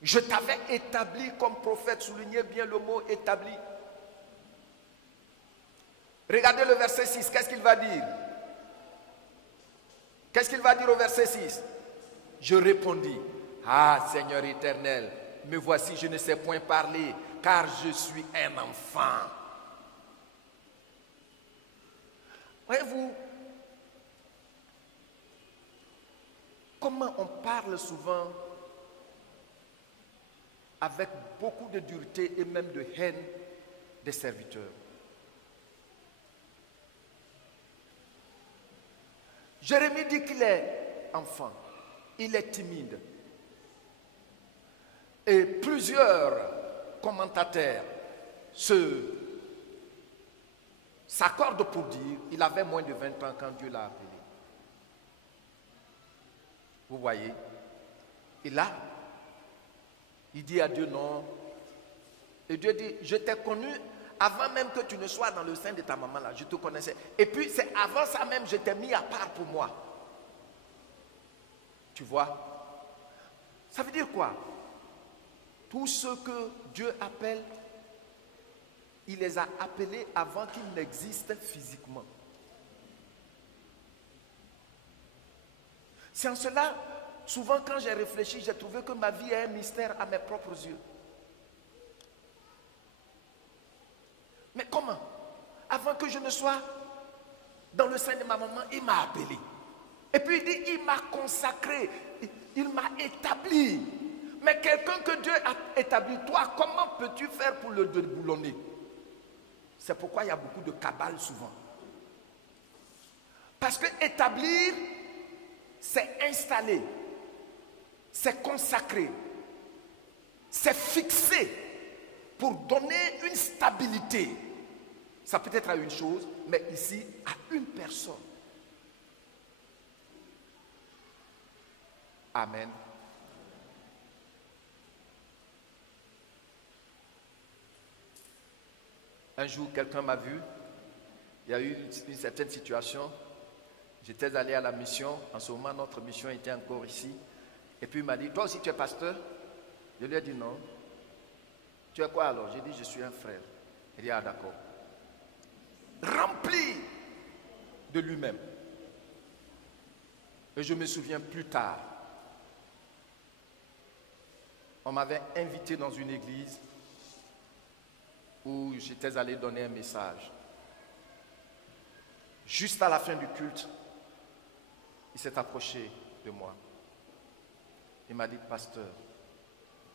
Je t'avais établi comme prophète. Soulignez bien le mot établi. Regardez le verset 6. Qu'est-ce qu'il va dire? Qu'est-ce qu'il va dire au verset 6? Je répondis, ah Seigneur éternel, me voici, je ne sais point parler, car je suis un enfant. Voyez-vous, comment on parle souvent avec beaucoup de dureté et même de haine des serviteurs. Jérémie dit qu'il est enfant, il est timide. Et plusieurs commentateurs s'accordent pour dire qu'il avait moins de 20 ans quand Dieu l'a appelé. Vous voyez? Et là, il dit à Dieu non. Et Dieu dit, je t'ai connu avant même que tu ne sois dans le sein de ta maman là, je te connaissais. Et puis c'est avant ça même, je t'ai mis à part pour moi. Tu vois? Ça veut dire quoi? Tous ceux que Dieu appelle, il les a appelés avant qu'ils n'existent physiquement. C'est en cela, souvent quand j'ai réfléchi, j'ai trouvé que ma vie est un mystère à mes propres yeux. Mais comment? Avant que je ne sois dans le sein de ma maman, il m'a appelé. Et puis il dit, il m'a consacré, il m'a établi. Mais quelqu'un que Dieu a établi, toi, comment peux-tu faire pour le déboulonner? C'est pourquoi il y a beaucoup de cabales souvent. Parce que établir, c'est installer, c'est consacrer, c'est fixer pour donner une stabilité. Ça peut être à une chose, mais ici, à une personne. Amen. Un jour, quelqu'un m'a vu. Il y a eu une certaine situation. J'étais allé à la mission. En ce moment, notre mission était encore ici. Et puis il m'a dit, toi aussi tu es pasteur? Je lui ai dit non. Tu es quoi alors? J'ai dit, je suis un frère. Il dit, ah d'accord. Rempli de lui-même. Et je me souviens plus tard, on m'avait invité dans une église où j'étais allé donner un message. Juste à la fin du culte, il s'est approché de moi. Il m'a dit, pasteur,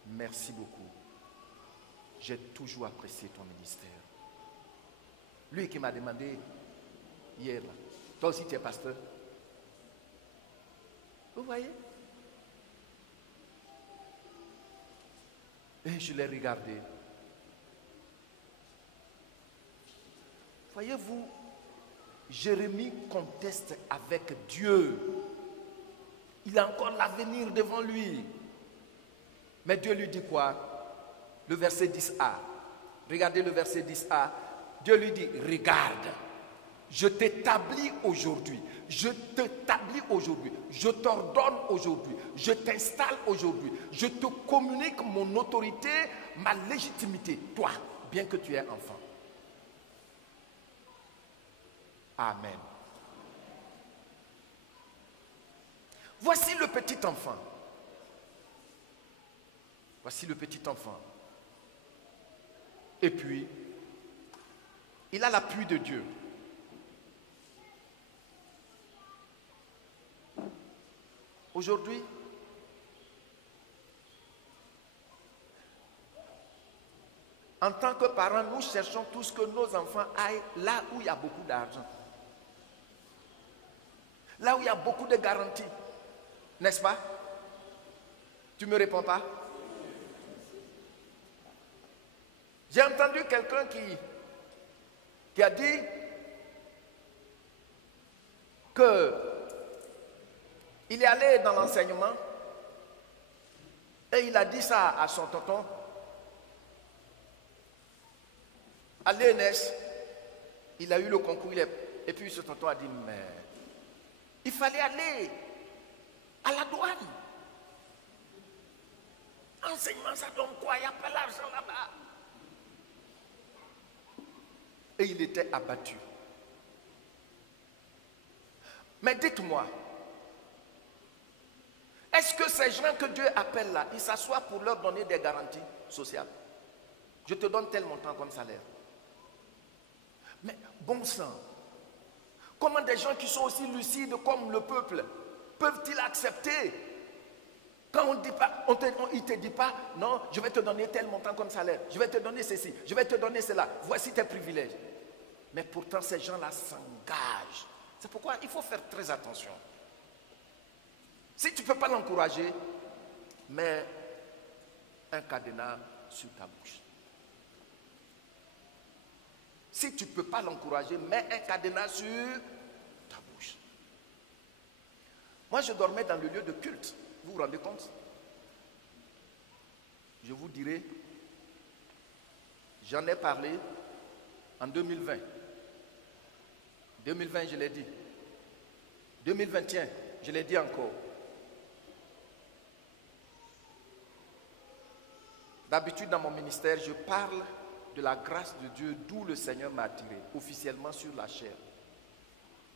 merci beaucoup. J'ai toujours apprécié ton ministère. Lui qui m'a demandé hier, là, toi aussi tu es pasteur? Vous voyez? Et je l'ai regardé. Voyez-vous, Jérémie conteste avec Dieu. Il a encore l'avenir devant lui. Mais Dieu lui dit quoi? Le verset 10a. Regardez le verset 10a. Dieu lui dit, regarde, je t'établis aujourd'hui. Je t'établis aujourd'hui. Je t'ordonne aujourd'hui. Je t'installe aujourd'hui. Je te communique mon autorité, ma légitimité. Toi, bien que tu es enfant. Amen. Voici le petit enfant. Voici le petit enfant. Et puis, il a l'appui de Dieu. Aujourd'hui, en tant que parents, nous cherchons tous que nos enfants aillent là où il y a beaucoup d'argent. Là où il y a beaucoup de garanties. N'est-ce pas? Tu ne me réponds pas? J'ai entendu quelqu'un qui a dit qu'il est allé dans l'enseignement Et il a dit ça à son tonton. À l'ENS, il a eu le concours. Et puis ce tonton a dit, mais il fallait aller à la douane. Enseignement, ça donne quoi? Il n'y a pas l'argent là-bas. Et il était abattu. Mais dites-moi, est-ce que ces gens que Dieu appelle là, ils s'assoient pour leur donner des garanties sociales? Je te donne tel montant comme salaire. Mais bon sang, comment des gens qui sont aussi lucides comme le peuple peuvent-ils accepter quand on dit pas, il ne te dit pas, non, je vais te donner tel montant comme salaire, je vais te donner ceci, je vais te donner cela, voici tes privilèges. Mais pourtant ces gens-là s'engagent. C'est pourquoi il faut faire très attention. Si tu ne peux pas l'encourager, mets un cadenas sur ta bouche. Si tu ne peux pas l'encourager, mets un cadenas sur ta bouche. Moi, je dormais dans le lieu de culte. Vous vous rendez compte? Je vous dirai, j'en ai parlé en 2020. 2020, je l'ai dit. 2021, je l'ai dit encore. D'habitude, dans mon ministère, je parle de la grâce de Dieu, d'où le Seigneur m'a attiré, officiellement sur la chair.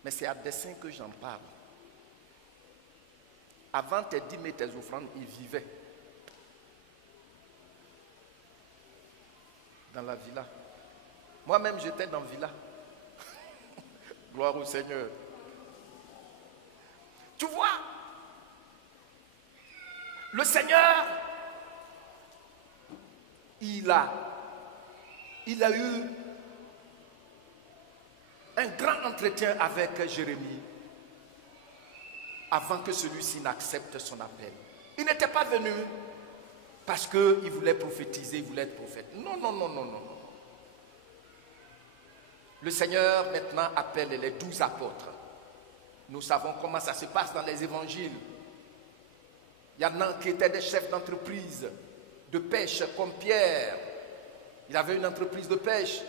Mais c'est à dessein que j'en parle. Avant tes dîmes et tes offrandes, ils vivaient dans la villa. Moi-même, j'étais dans la villa. Gloire au Seigneur. Tu vois, le Seigneur, il a eu un grand entretien avec Jérémie avant que celui-ci n'accepte son appel. Il n'était pas venu parce qu'il voulait prophétiser, il voulait être prophète. Non, non, non, non, non. Le Seigneur maintenant appelle les 12 apôtres. Nous savons comment ça se passe dans les évangiles. Il y en a qui étaient des chefs d'entreprise de pêche comme Pierre. Il avait une entreprise de pêche.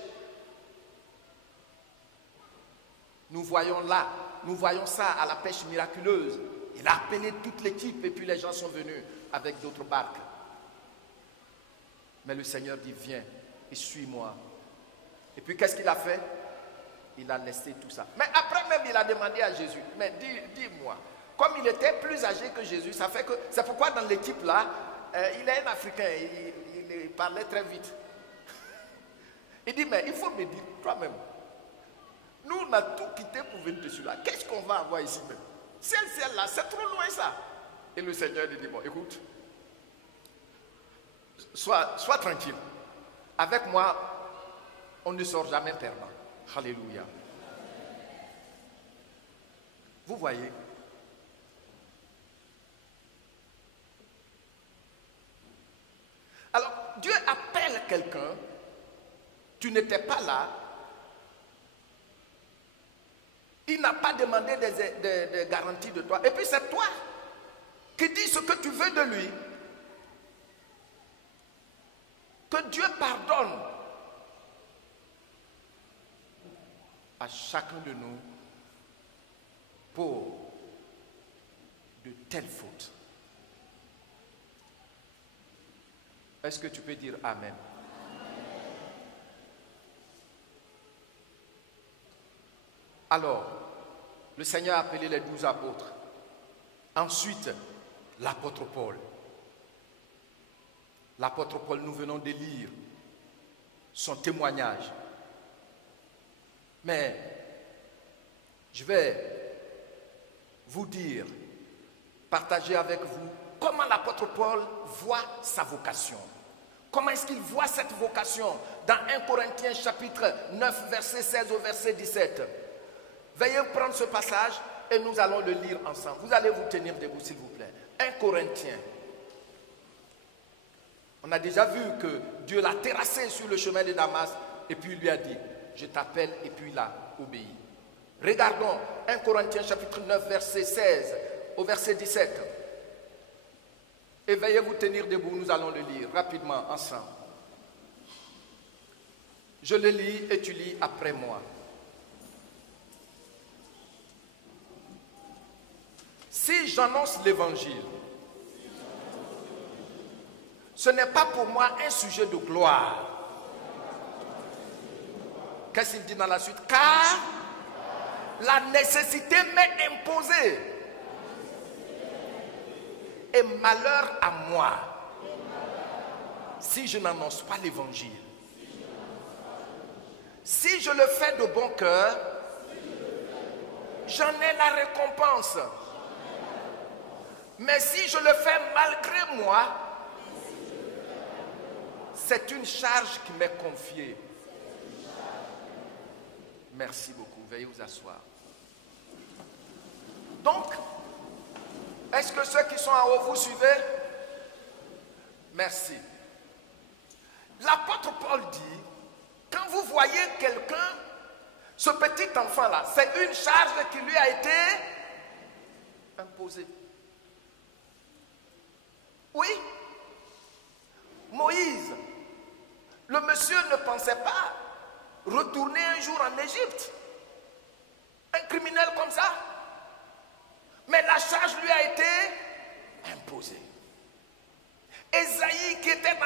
Nous voyons ça à la pêche miraculeuse. Il a appelé toute l'équipe et puis les gens sont venus avec d'autres barques. Mais le Seigneur dit, viens et suis-moi. Et puis qu'est-ce qu'il a fait? Il a laissé tout ça. Mais après même, il a demandé à Jésus, mais dis-moi, comme il était plus âgé que Jésus, ça fait que, c'est pourquoi dans l'équipe là, il est un Africain, il parlait très vite. Il dit, mais il faut me dire, toi-même, nous on a tout quitté pour venir dessus là. Qu'est-ce qu'on va avoir ici même? Ciel là, c'est trop loin ça. Et le Seigneur lui dit, bon, écoute, sois tranquille. Avec moi, on ne sort jamais perdant. Alléluia. Vous voyez? Alors, Dieu appelle quelqu'un, tu n'étais pas là, il n'a pas demandé des garanties de toi, et puis c'est toi qui dis ce que tu veux de lui. Que Dieu pardonne à chacun de nous pour de telles fautes. Est-ce que tu peux dire Amen? Alors, le Seigneur a appelé les 12 apôtres. Ensuite, l'apôtre Paul. L'apôtre Paul, nous venons de lire son témoignage. Mais je vais vous dire, partager avec vous comment l'apôtre Paul voit sa vocation. Comment est-ce qu'il voit cette vocation dans 1 Corinthiens chapitre 9, verset 16 au verset 17. Veuillez prendre ce passage et nous allons le lire ensemble. Vous allez vous tenir debout s'il vous plaît. 1 Corinthiens. On a déjà vu que Dieu l'a terrassé sur le chemin de Damas et puis il lui a dit, je t'appelle, et puis il a obéi. Regardons 1 Corinthiens chapitre 9 verset 16 au verset 17. Et veuillez vous tenir debout, nous allons le lire rapidement ensemble. Je le lis et tu lis après moi. Si j'annonce l'évangile, ce n'est pas pour moi un sujet de gloire. Qu'est-ce qu'il dit dans la suite? Car la nécessité m'est imposée. Et malheur à moi si je n'annonce pas l'évangile. Si je le fais de bon cœur, j'en ai la récompense. Mais si je le fais malgré moi, c'est une charge qui m'est confiée. Merci beaucoup. Veuillez vous asseoir. Donc, est-ce que ceux qui sont en haut, vous suivez? Merci. L'apôtre Paul dit, quand vous voyez quelqu'un, ce petit enfant-là, c'est une charge qui lui a été imposée. Oui, Moïse, le monsieur ne pensait pas retourner un jour en Égypte. Un criminel comme ça. Mais la charge lui a été imposée. Ésaïe qui était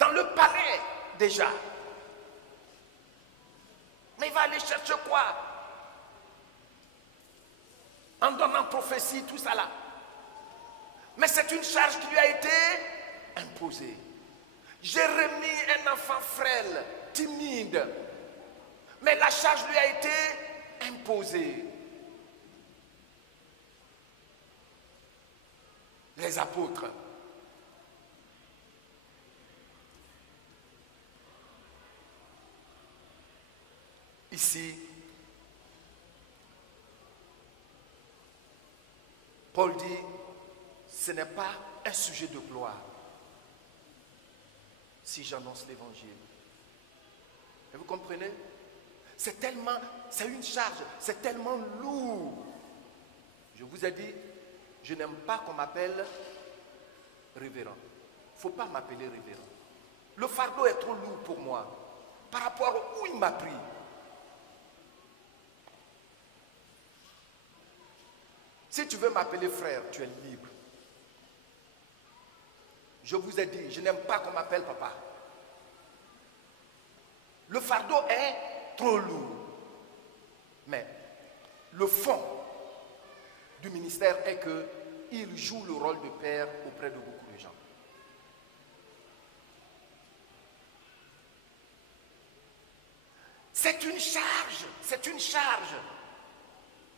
dans le palais déjà. Mais il va aller chercher quoi? En donnant prophétie, tout ça là. Mais c'est une charge qui lui a été imposée. Jérémie, un enfant frêle, timide. Mais la charge lui a été imposée. Les apôtres. Ici, Paul dit, ce n'est pas un sujet de gloire si j'annonce l'évangile. Et vous comprenez? C'est une charge, c'est tellement lourd. Je vous ai dit, je n'aime pas qu'on m'appelle révérend. Il ne faut pas m'appeler révérend. Le fardeau est trop lourd pour moi par rapport à où il m'a pris. Si tu veux m'appeler frère, tu es libre. Je vous ai dit, je n'aime pas qu'on m'appelle papa. Le fardeau est trop lourd. Mais le fond du ministère est qu'il joue le rôle de père auprès de beaucoup de gens. C'est une charge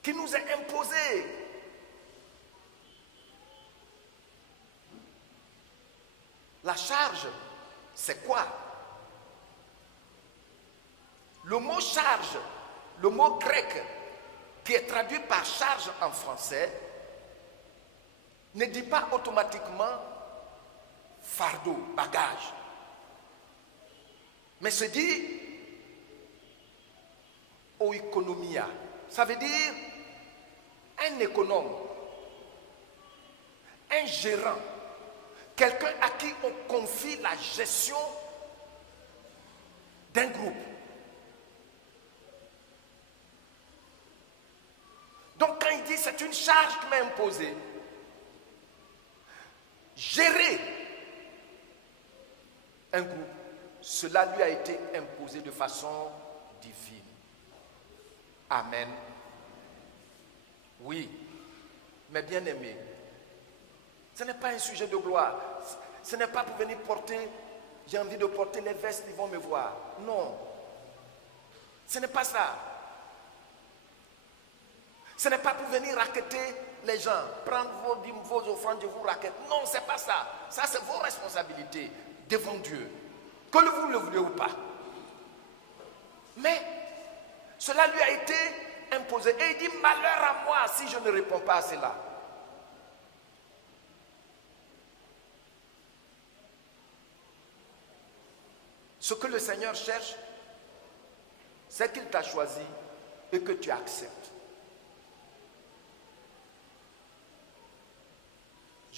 qui nous est imposée. La charge, c'est quoi? Le mot charge, le mot grec qui est traduit par charge en français, ne dit pas automatiquement fardeau, bagage. Mais se dit oikonomia. Ça veut dire un économe, un gérant, quelqu'un à qui on confie la gestion d'un groupe. Donc quand il dit c'est une charge qui m'est imposée, gérer un groupe, cela lui a été imposé de façon divine. Amen. Oui, mais bien aimé, ce n'est pas un sujet de gloire. Ce n'est pas pour venir porter, j'ai envie de porter les vestes, ils vont me voir. Non, ce n'est pas ça. Ce n'est pas pour venir raqueter les gens, prendre vos offrandes, je vous raquette. Non, ce n'est pas ça. Ça, c'est vos responsabilités devant Dieu. Que vous le voulez ou pas. Mais cela lui a été imposé. Et il dit, malheur à moi si je ne réponds pas à cela. Ce que le Seigneur cherche, c'est qu'il t'a choisi et que tu acceptes.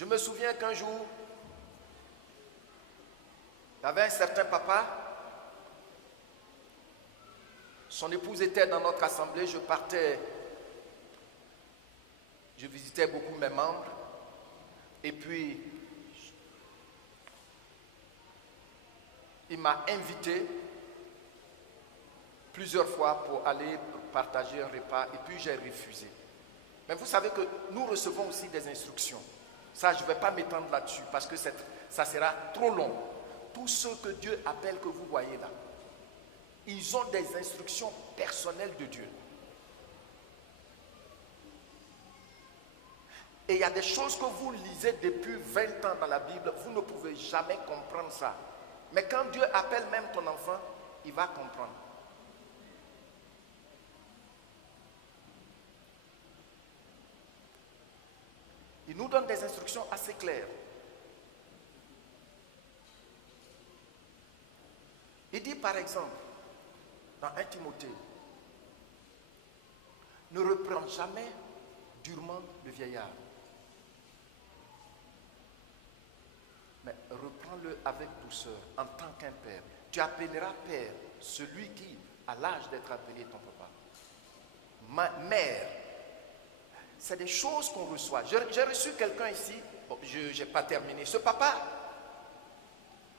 Je me souviens qu'un jour, il y avait un certain papa, son épouse était dans notre assemblée, je partais, je visitais beaucoup mes membres, et puis il m'a invité plusieurs fois pour aller partager un repas, et puis j'ai refusé. Mais vous savez que nous recevons aussi des instructions. Ça, je ne vais pas m'étendre là-dessus parce que ça sera trop long. Tous ceux que Dieu appelle, que vous voyez là, ils ont des instructions personnelles de Dieu. Et il y a des choses que vous lisez depuis 20 ans dans la Bible, vous ne pouvez jamais comprendre ça. Mais quand Dieu appelle même ton enfant, il va comprendre. Il nous donne des instructions assez claires. Il dit par exemple, dans 1 Timothée, ne reprends jamais durement le vieillard, mais reprends-le avec douceur, en tant qu'un père. Tu appelleras père celui qui a l'âge d'être appelé ton papa. Mère, c'est des choses qu'on reçoit. J'ai reçu quelqu'un ici, bon, je n'ai pas terminé. Ce papa,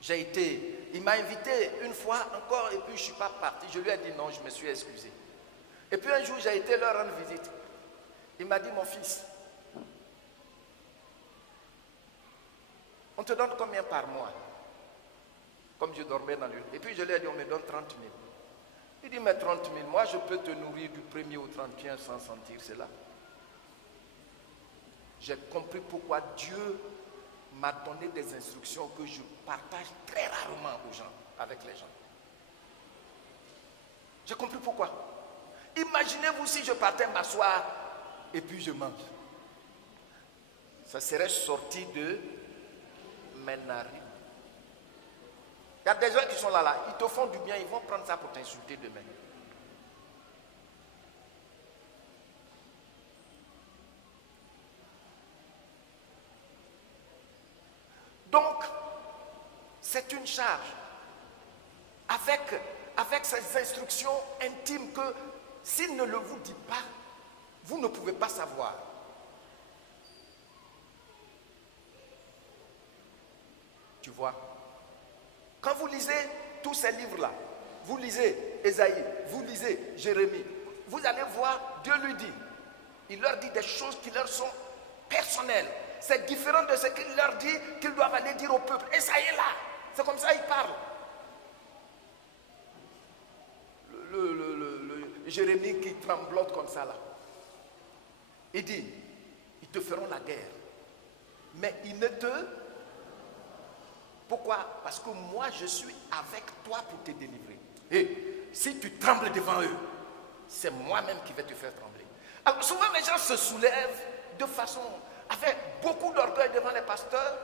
il m'a invité une fois encore et puis je ne suis pas parti. Je lui ai dit non, je me suis excusé. Et puis un jour, j'ai été leur rendre visite. Il m'a dit, mon fils, on te donne combien par mois? Comme je dormais dans le... Et puis je lui ai dit, on me donne 30 000. Il dit, mais 30 000, moi je peux te nourrir du 1er au 31 sans sentir cela. J'ai compris pourquoi Dieu m'a donné des instructions que je partage très rarement aux gens, avec les gens. J'ai compris pourquoi. Imaginez-vous si je partais m'asseoir et puis je mange. Ça serait sorti de mes narines. Il y a des gens qui sont là, ils te font du bien, ils vont prendre ça pour t'insulter demain. Donc, c'est une charge avec ces instructions intimes que s'il ne le vous dit pas, vous ne pouvez pas savoir. Tu vois, quand vous lisez tous ces livres-là, vous lisez Ésaïe, vous lisez Jérémie, vous allez voir, Dieu lui dit, il leur dit des choses qui leur sont personnelles. C'est différent de ce qu'il leur dit qu'ils doivent aller dire au peuple. Et ça y est là, c'est comme ça qu'il parle. Le Jérémie qui tremblote comme ça là. Il dit, ils te feront la guerre. Mais ils ne te... Pourquoi? Parce que moi je suis avec toi pour te délivrer. Et si tu trembles devant eux, c'est moi-même qui vais te faire trembler. Alors souvent les gens se soulèvent de façon... avec beaucoup d'orgueil devant les pasteurs.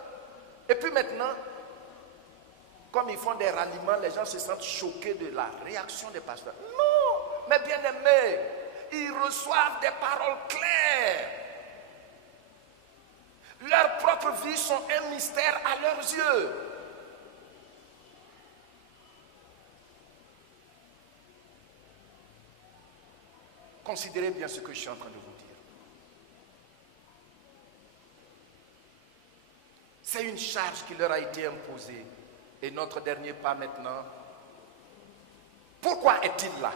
Et puis maintenant, comme ils font des ralliements, les gens se sentent choqués de la réaction des pasteurs. Non, mes bien-aimés, ils reçoivent des paroles claires. Leurs propres vies sont un mystère à leurs yeux. Considérez bien ce que je suis en train de vous dire. C'est une charge qui leur a été imposée. Et notre dernier pas maintenant, pourquoi est-il là?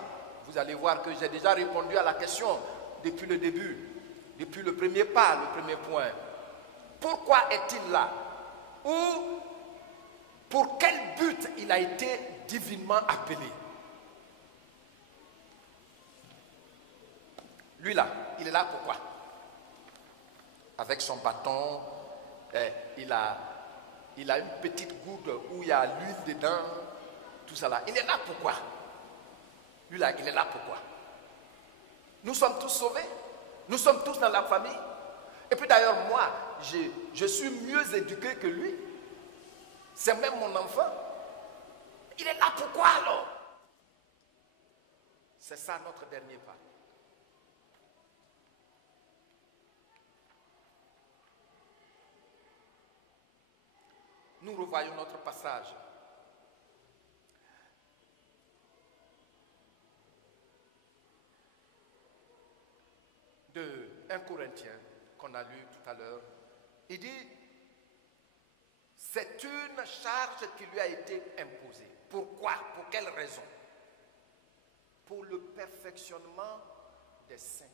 Vous allez voir que j'ai déjà répondu à la question depuis le début, depuis le premier pas, le premier point. Pourquoi est-il là? Ou pour quel but il a été divinement appelé? Lui là, il est là pourquoi? Avec son bâton, il a une petite gourde où il y a l'huile dedans, tout ça là. Il est là pourquoi? Lui là, il est là pourquoi? Nous sommes tous sauvés, nous sommes tous dans la famille. Et puis d'ailleurs, moi, je suis mieux éduqué que lui. C'est même mon enfant. Il est là pourquoi alors? C'est ça notre dernier pas. Nous revoyons notre passage. De 1 Corinthiens qu'on a lu tout à l'heure. Il dit, c'est une charge qui lui a été imposée. Pourquoi? Pour quelle raison? Pour le perfectionnement des saints.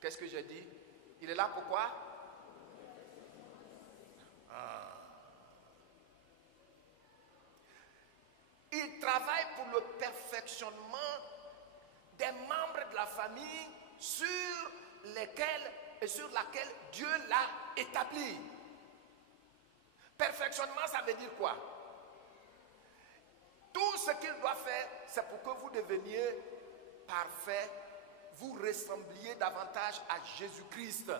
Qu'est-ce que j'ai dit? Il est là pourquoi? Il travaille pour le perfectionnement des membres de la famille sur lesquels et sur laquelle Dieu l'a établi. Perfectionnement, ça veut dire quoi? Tout ce qu'il doit faire, c'est pour que vous deveniez parfait, vous ressembliez davantage à Jésus-Christ.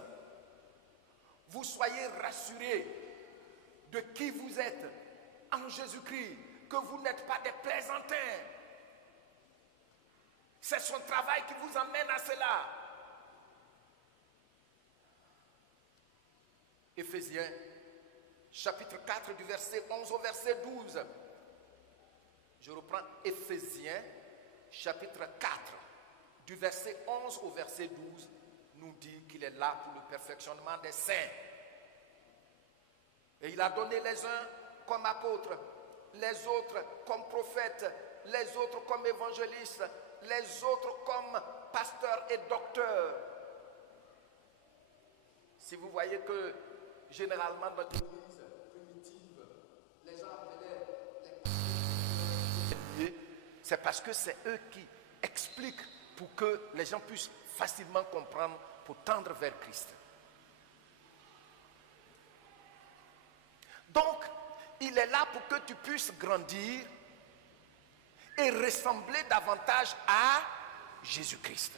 Vous soyez rassurés de qui vous êtes en Jésus-Christ, que vous n'êtes pas des plaisantins. C'est son travail qui vous emmène à cela. Éphésiens, chapitre 4, du verset 11 au verset 12. Je reprends Éphésiens, chapitre 4, du verset 11 au verset 12, nous dit qu'il est là pour le perfectionnement des saints. Et il a donné les uns comme apôtres, les autres comme prophètes, les autres comme évangélistes, les autres comme pasteurs et docteurs. Si vous voyez que généralement dans notre église primitive, les gens appelaient les... c'est parce que c'est eux qui expliquent pour que les gens puissent facilement comprendre pour tendre vers Christ. Donc, il est là pour que tu puisses grandir et ressembler davantage à Jésus-Christ.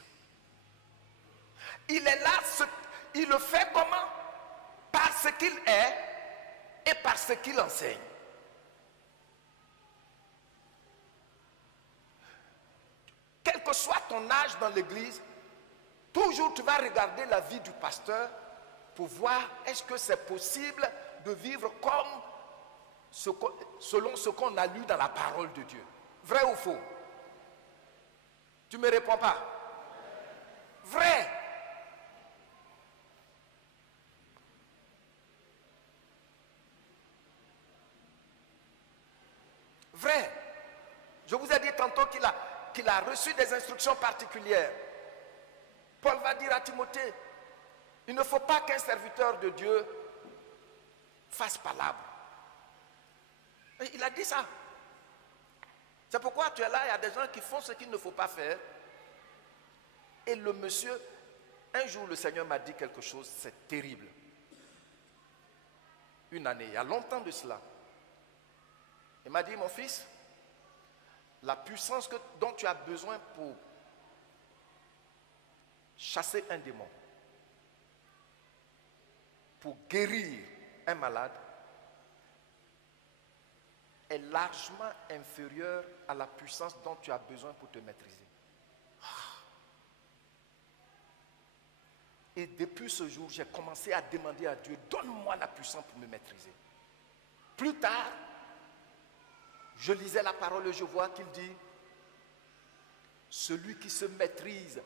Il est là, il le fait comment? Par ce qu'il est et par ce qu'il enseigne. Quel que soit ton âge dans l'église, toujours tu vas regarder la vie du pasteur pour voir est-ce que c'est possible de vivre comme selon ce qu'on a lu dans la parole de Dieu. Vrai ou faux? Tu ne me réponds pas. Vrai. Vrai. Je vous ai dit tantôt qu'il a reçu des instructions particulières. Paul va dire à Timothée, il ne faut pas qu'un serviteur de Dieu fasse palabre. Et il a dit ça. C'est pourquoi tu es là, il y a des gens qui font ce qu'il ne faut pas faire. Et le monsieur, un jour le Seigneur m'a dit quelque chose, c'est terrible. Une année, il y a longtemps de cela. Il m'a dit, mon fils, la puissance dont tu as besoin pour chasser un démon, pour guérir un malade, est largement inférieure à la puissance dont tu as besoin pour te maîtriser. Et depuis ce jour, j'ai commencé à demander à Dieu, donne-moi la puissance pour me maîtriser. Plus tard, je lisais la parole et je vois qu'il dit, celui qui se maîtrise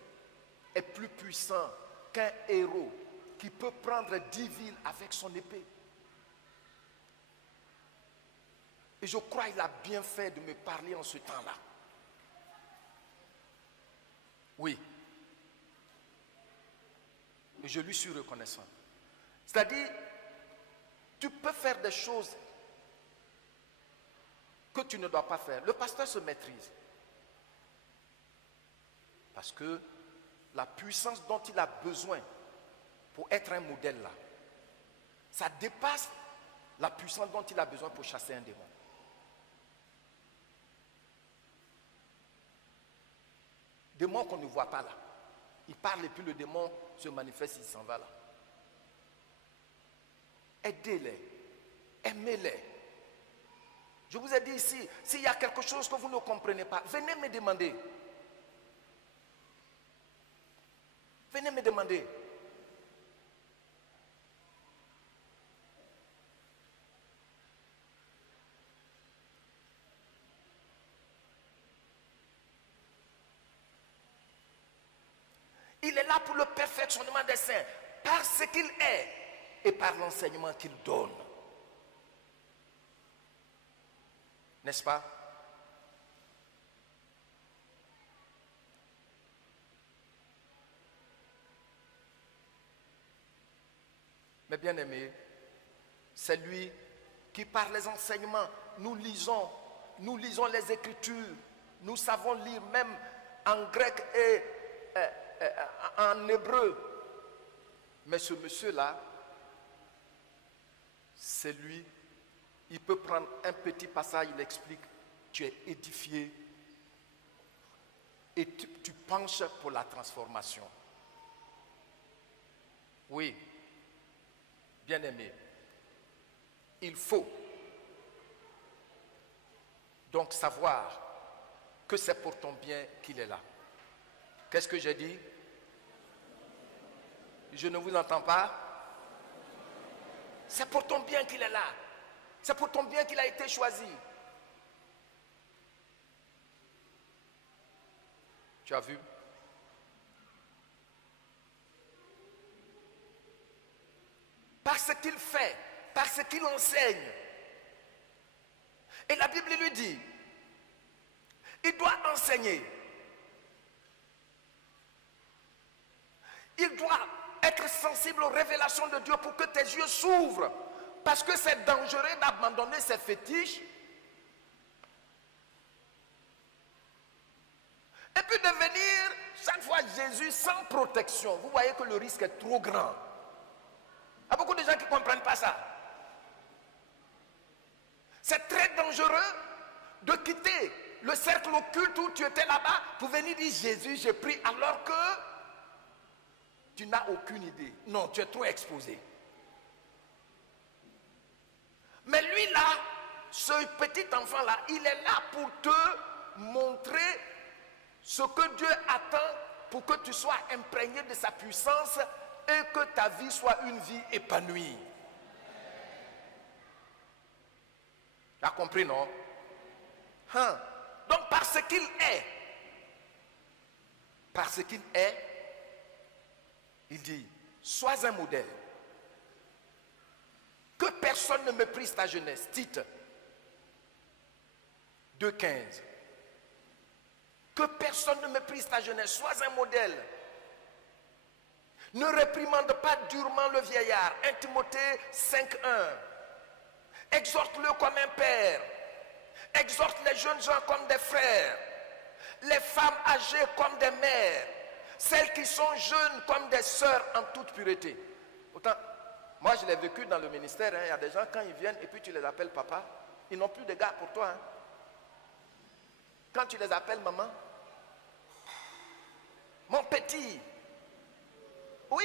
est plus puissant qu'un héros qui peut prendre 10 villes avec son épée. Et je crois qu'il a bien fait de me parler en ce temps-là. Oui. Et je lui suis reconnaissant. C'est-à-dire, tu peux faire des choses que tu ne dois pas faire. Le pasteur se maîtrise. Parce que la puissance dont il a besoin pour être un modèle là, ça dépasse la puissance dont il a besoin pour chasser un démon. Démon qu'on ne voit pas là. Il parle et puis le démon se manifeste, il s'en va là. Aidez-les, aimez-les. Je vous ai dit ici, s'il y a quelque chose que vous ne comprenez pas, venez me demander. Venez me demander. Il est là pour le perfectionnement des saints, par ce qu'il est et par l'enseignement qu'il donne. N'est-ce pas? Mais bien aimé, c'est lui qui par les enseignements, nous lisons les Écritures, nous savons lire même en grec et en hébreu. Mais ce monsieur-là, c'est lui, il peut prendre un petit passage, il explique, tu es édifié et tu penches pour la transformation. Oui, bien aimé, il faut donc savoir que c'est pour ton bien qu'il est là. Qu'est-ce que j'ai dit? Je ne vous entends pas. C'est pour ton bien qu'il est là. C'est pour ton bien qu'il a été choisi. Tu as vu? Parce qu'il fait, parce qu'il enseigne. Et la Bible lui dit, il doit enseigner. Il doit être sensible aux révélations de Dieu pour que tes yeux s'ouvrent. Parce que c'est dangereux d'abandonner ses fétiches. Et puis de venir chaque fois Jésus sans protection. Vous voyez que le risque est trop grand. Il y a beaucoup de gens qui ne comprennent pas ça. C'est très dangereux de quitter le cercle occulte où tu étais là-bas pour venir dire Jésus, j'ai pris, alors que tu n'as aucune idée. Non, tu es trop exposé. Mais lui là, ce petit enfant-là, il est là pour te montrer ce que Dieu attend pour que tu sois imprégné de sa puissance et que ta vie soit une vie épanouie. Tu as compris, non? Hein? Donc parce qu'il est, il dit, sois un modèle. Que personne ne méprise ta jeunesse. Tite 2,15. Que personne ne méprise ta jeunesse. Sois un modèle. Ne réprimande pas durement le vieillard. 1 Timothée 5,1. Exhorte-le comme un père. Exhorte les jeunes gens comme des frères. Les femmes âgées comme des mères. Celles qui sont jeunes comme des sœurs en toute pureté. Autant, moi je l'ai vécu dans le ministère. Il y a des gens quand ils viennent et puis tu les appelles papa, ils n'ont plus de gars pour toi. Quand tu les appelles maman, mon petit. Oui,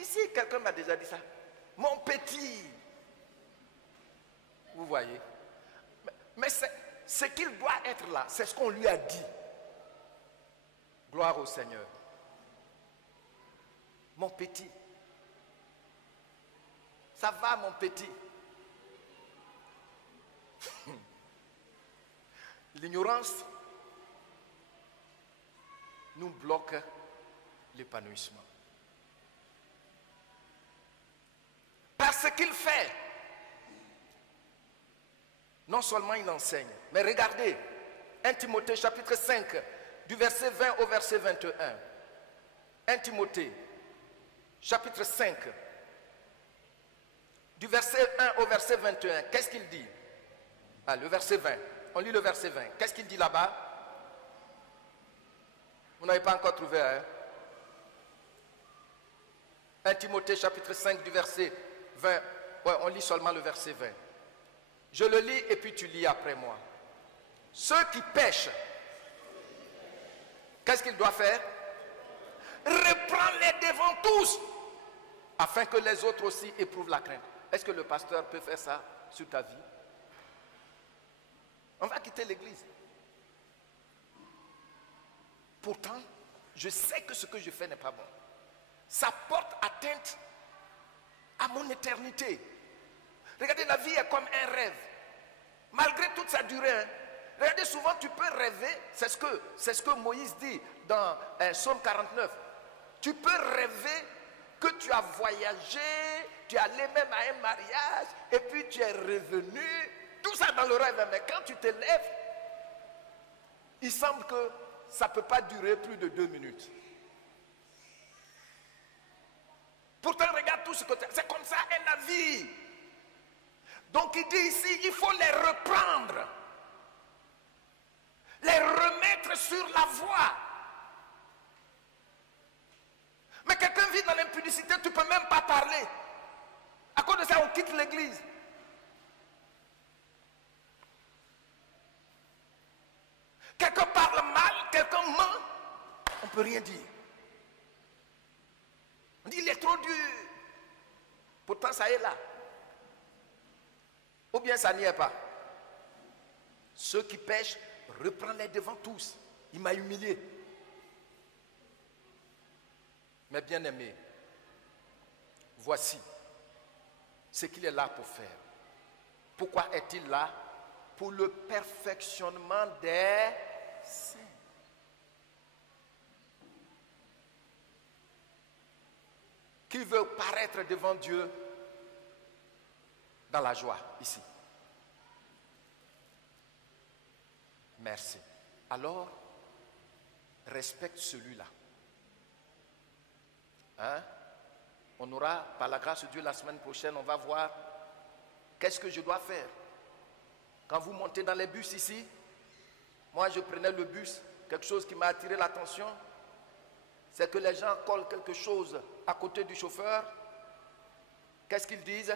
ici quelqu'un m'a déjà dit ça. Mon petit. Vous voyez. Mais ce qu'il doit être là, c'est ce qu'on lui a dit. Gloire au Seigneur. Mon petit. Ça va, mon petit. L'ignorance nous bloque l'épanouissement. Parce qu'il fait, non seulement il enseigne, mais regardez, 1 Timothée chapitre 5, du verset 20 au verset 21. 1 Timothée chapitre 5, du verset 1 au verset 21. Qu'est-ce qu'il dit? Ah, le verset 20. On lit le verset 20. Qu'est-ce qu'il dit là-bas? Vous n'avez pas encore trouvé, hein? 1 Timothée chapitre 5 du verset 20. Ouais, on lit seulement le verset 20. Je le lis et puis tu lis après moi. Ceux qui pêchent, qu'est-ce qu'ils doivent faire? Reprends-les devant tous, afin que les autres aussi éprouvent la crainte. Est-ce que le pasteur peut faire ça sur ta vie? On va quitter l'église. Pourtant, je sais que ce que je fais n'est pas bon. Ça porte atteinte à mon éternité. Regardez, la vie est comme un rêve. Malgré toute sa durée. Hein. Regardez, souvent tu peux rêver. C'est ce que Moïse dit dans Psaume 49. Tu peux rêver que tu as voyagé, tu es allé même à un mariage, et puis tu es revenu, tout ça dans le rêve. Mais quand tu te lèves, il semble que ça ne peut pas durer plus de 2 minutes. Pourtant, regarde tout ce que tu as. C'est comme ça est la vie. Donc il dit ici, il faut les reprendre. Les remettre sur la voie. Mais quelqu'un vit dans l'impudicité, tu ne peux même pas parler. À cause de ça, on quitte l'église. Quelqu'un parle mal, quelqu'un ment, on ne peut rien dire. On dit, il est trop dur. Pourtant, ça est là. Ou bien ça n'y est pas. Ceux qui pêchent, reprends-les devant tous. Il m'a humilié. Mais bien aimé, voici ce qu'il est là pour faire. Pourquoi est-il là? Pour le perfectionnement des saints. Qui veut paraître devant Dieu dans la joie, ici? Merci. Alors, respecte celui-là. Hein? On aura, par la grâce de Dieu, la semaine prochaine, on va voir qu'est-ce que je dois faire. Quand vous montez dans les bus ici, moi je prenais le bus, quelque chose qui m'a attiré l'attention, c'est que les gens collent quelque chose à côté du chauffeur. Qu'est-ce qu'ils disent?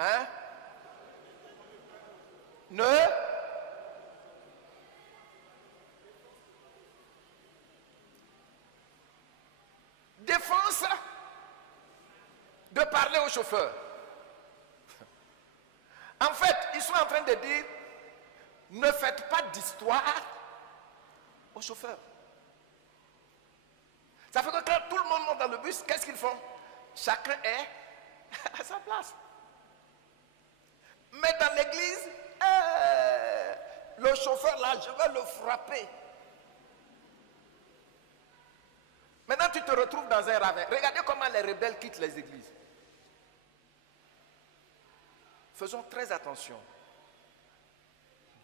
Hein? Ne? Défense de parler au chauffeur. En fait, ils sont en train de dire, ne faites pas d'histoire au chauffeur. Ça fait que quand tout le monde monte dans le bus, qu'est-ce qu'ils font? Chacun est à sa place. Mais dans l'église, le chauffeur là, je vais le frapper. Maintenant, tu te retrouves dans un ravin. Regardez comment les rebelles quittent les églises. Faisons très attention.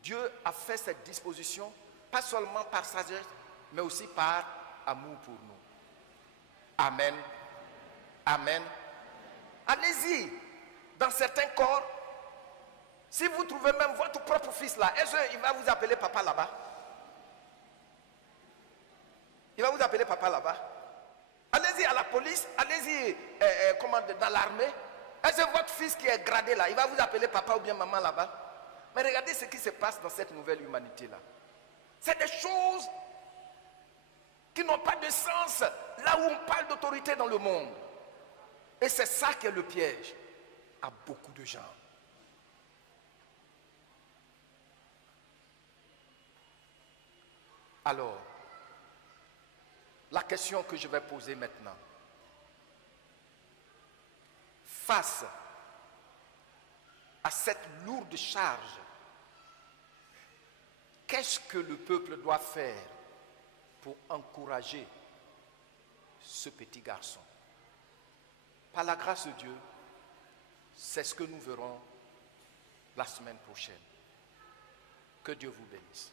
Dieu a fait cette disposition, pas seulement par sagesse, mais aussi par amour pour nous. Amen. Amen. Allez-y. Dans certains corps, si vous trouvez même votre propre fils là, est-ce qu'il va vous appeler papa là-bas? Il va vous appeler papa là-bas. Allez-y à la police, allez-y dans l'armée. Est-ce que votre fils qui est gradé là, il va vous appeler papa ou bien maman là-bas? Mais regardez ce qui se passe dans cette nouvelle humanité là. C'est des choses qui n'ont pas de sens là où on parle d'autorité dans le monde. Et c'est ça qui est le piège à beaucoup de gens. Alors, la question que je vais poser maintenant, face à cette lourde charge, qu'est-ce que le peuple doit faire pour encourager ce petit garçon? Par la grâce de Dieu, c'est ce que nous verrons la semaine prochaine. Que Dieu vous bénisse.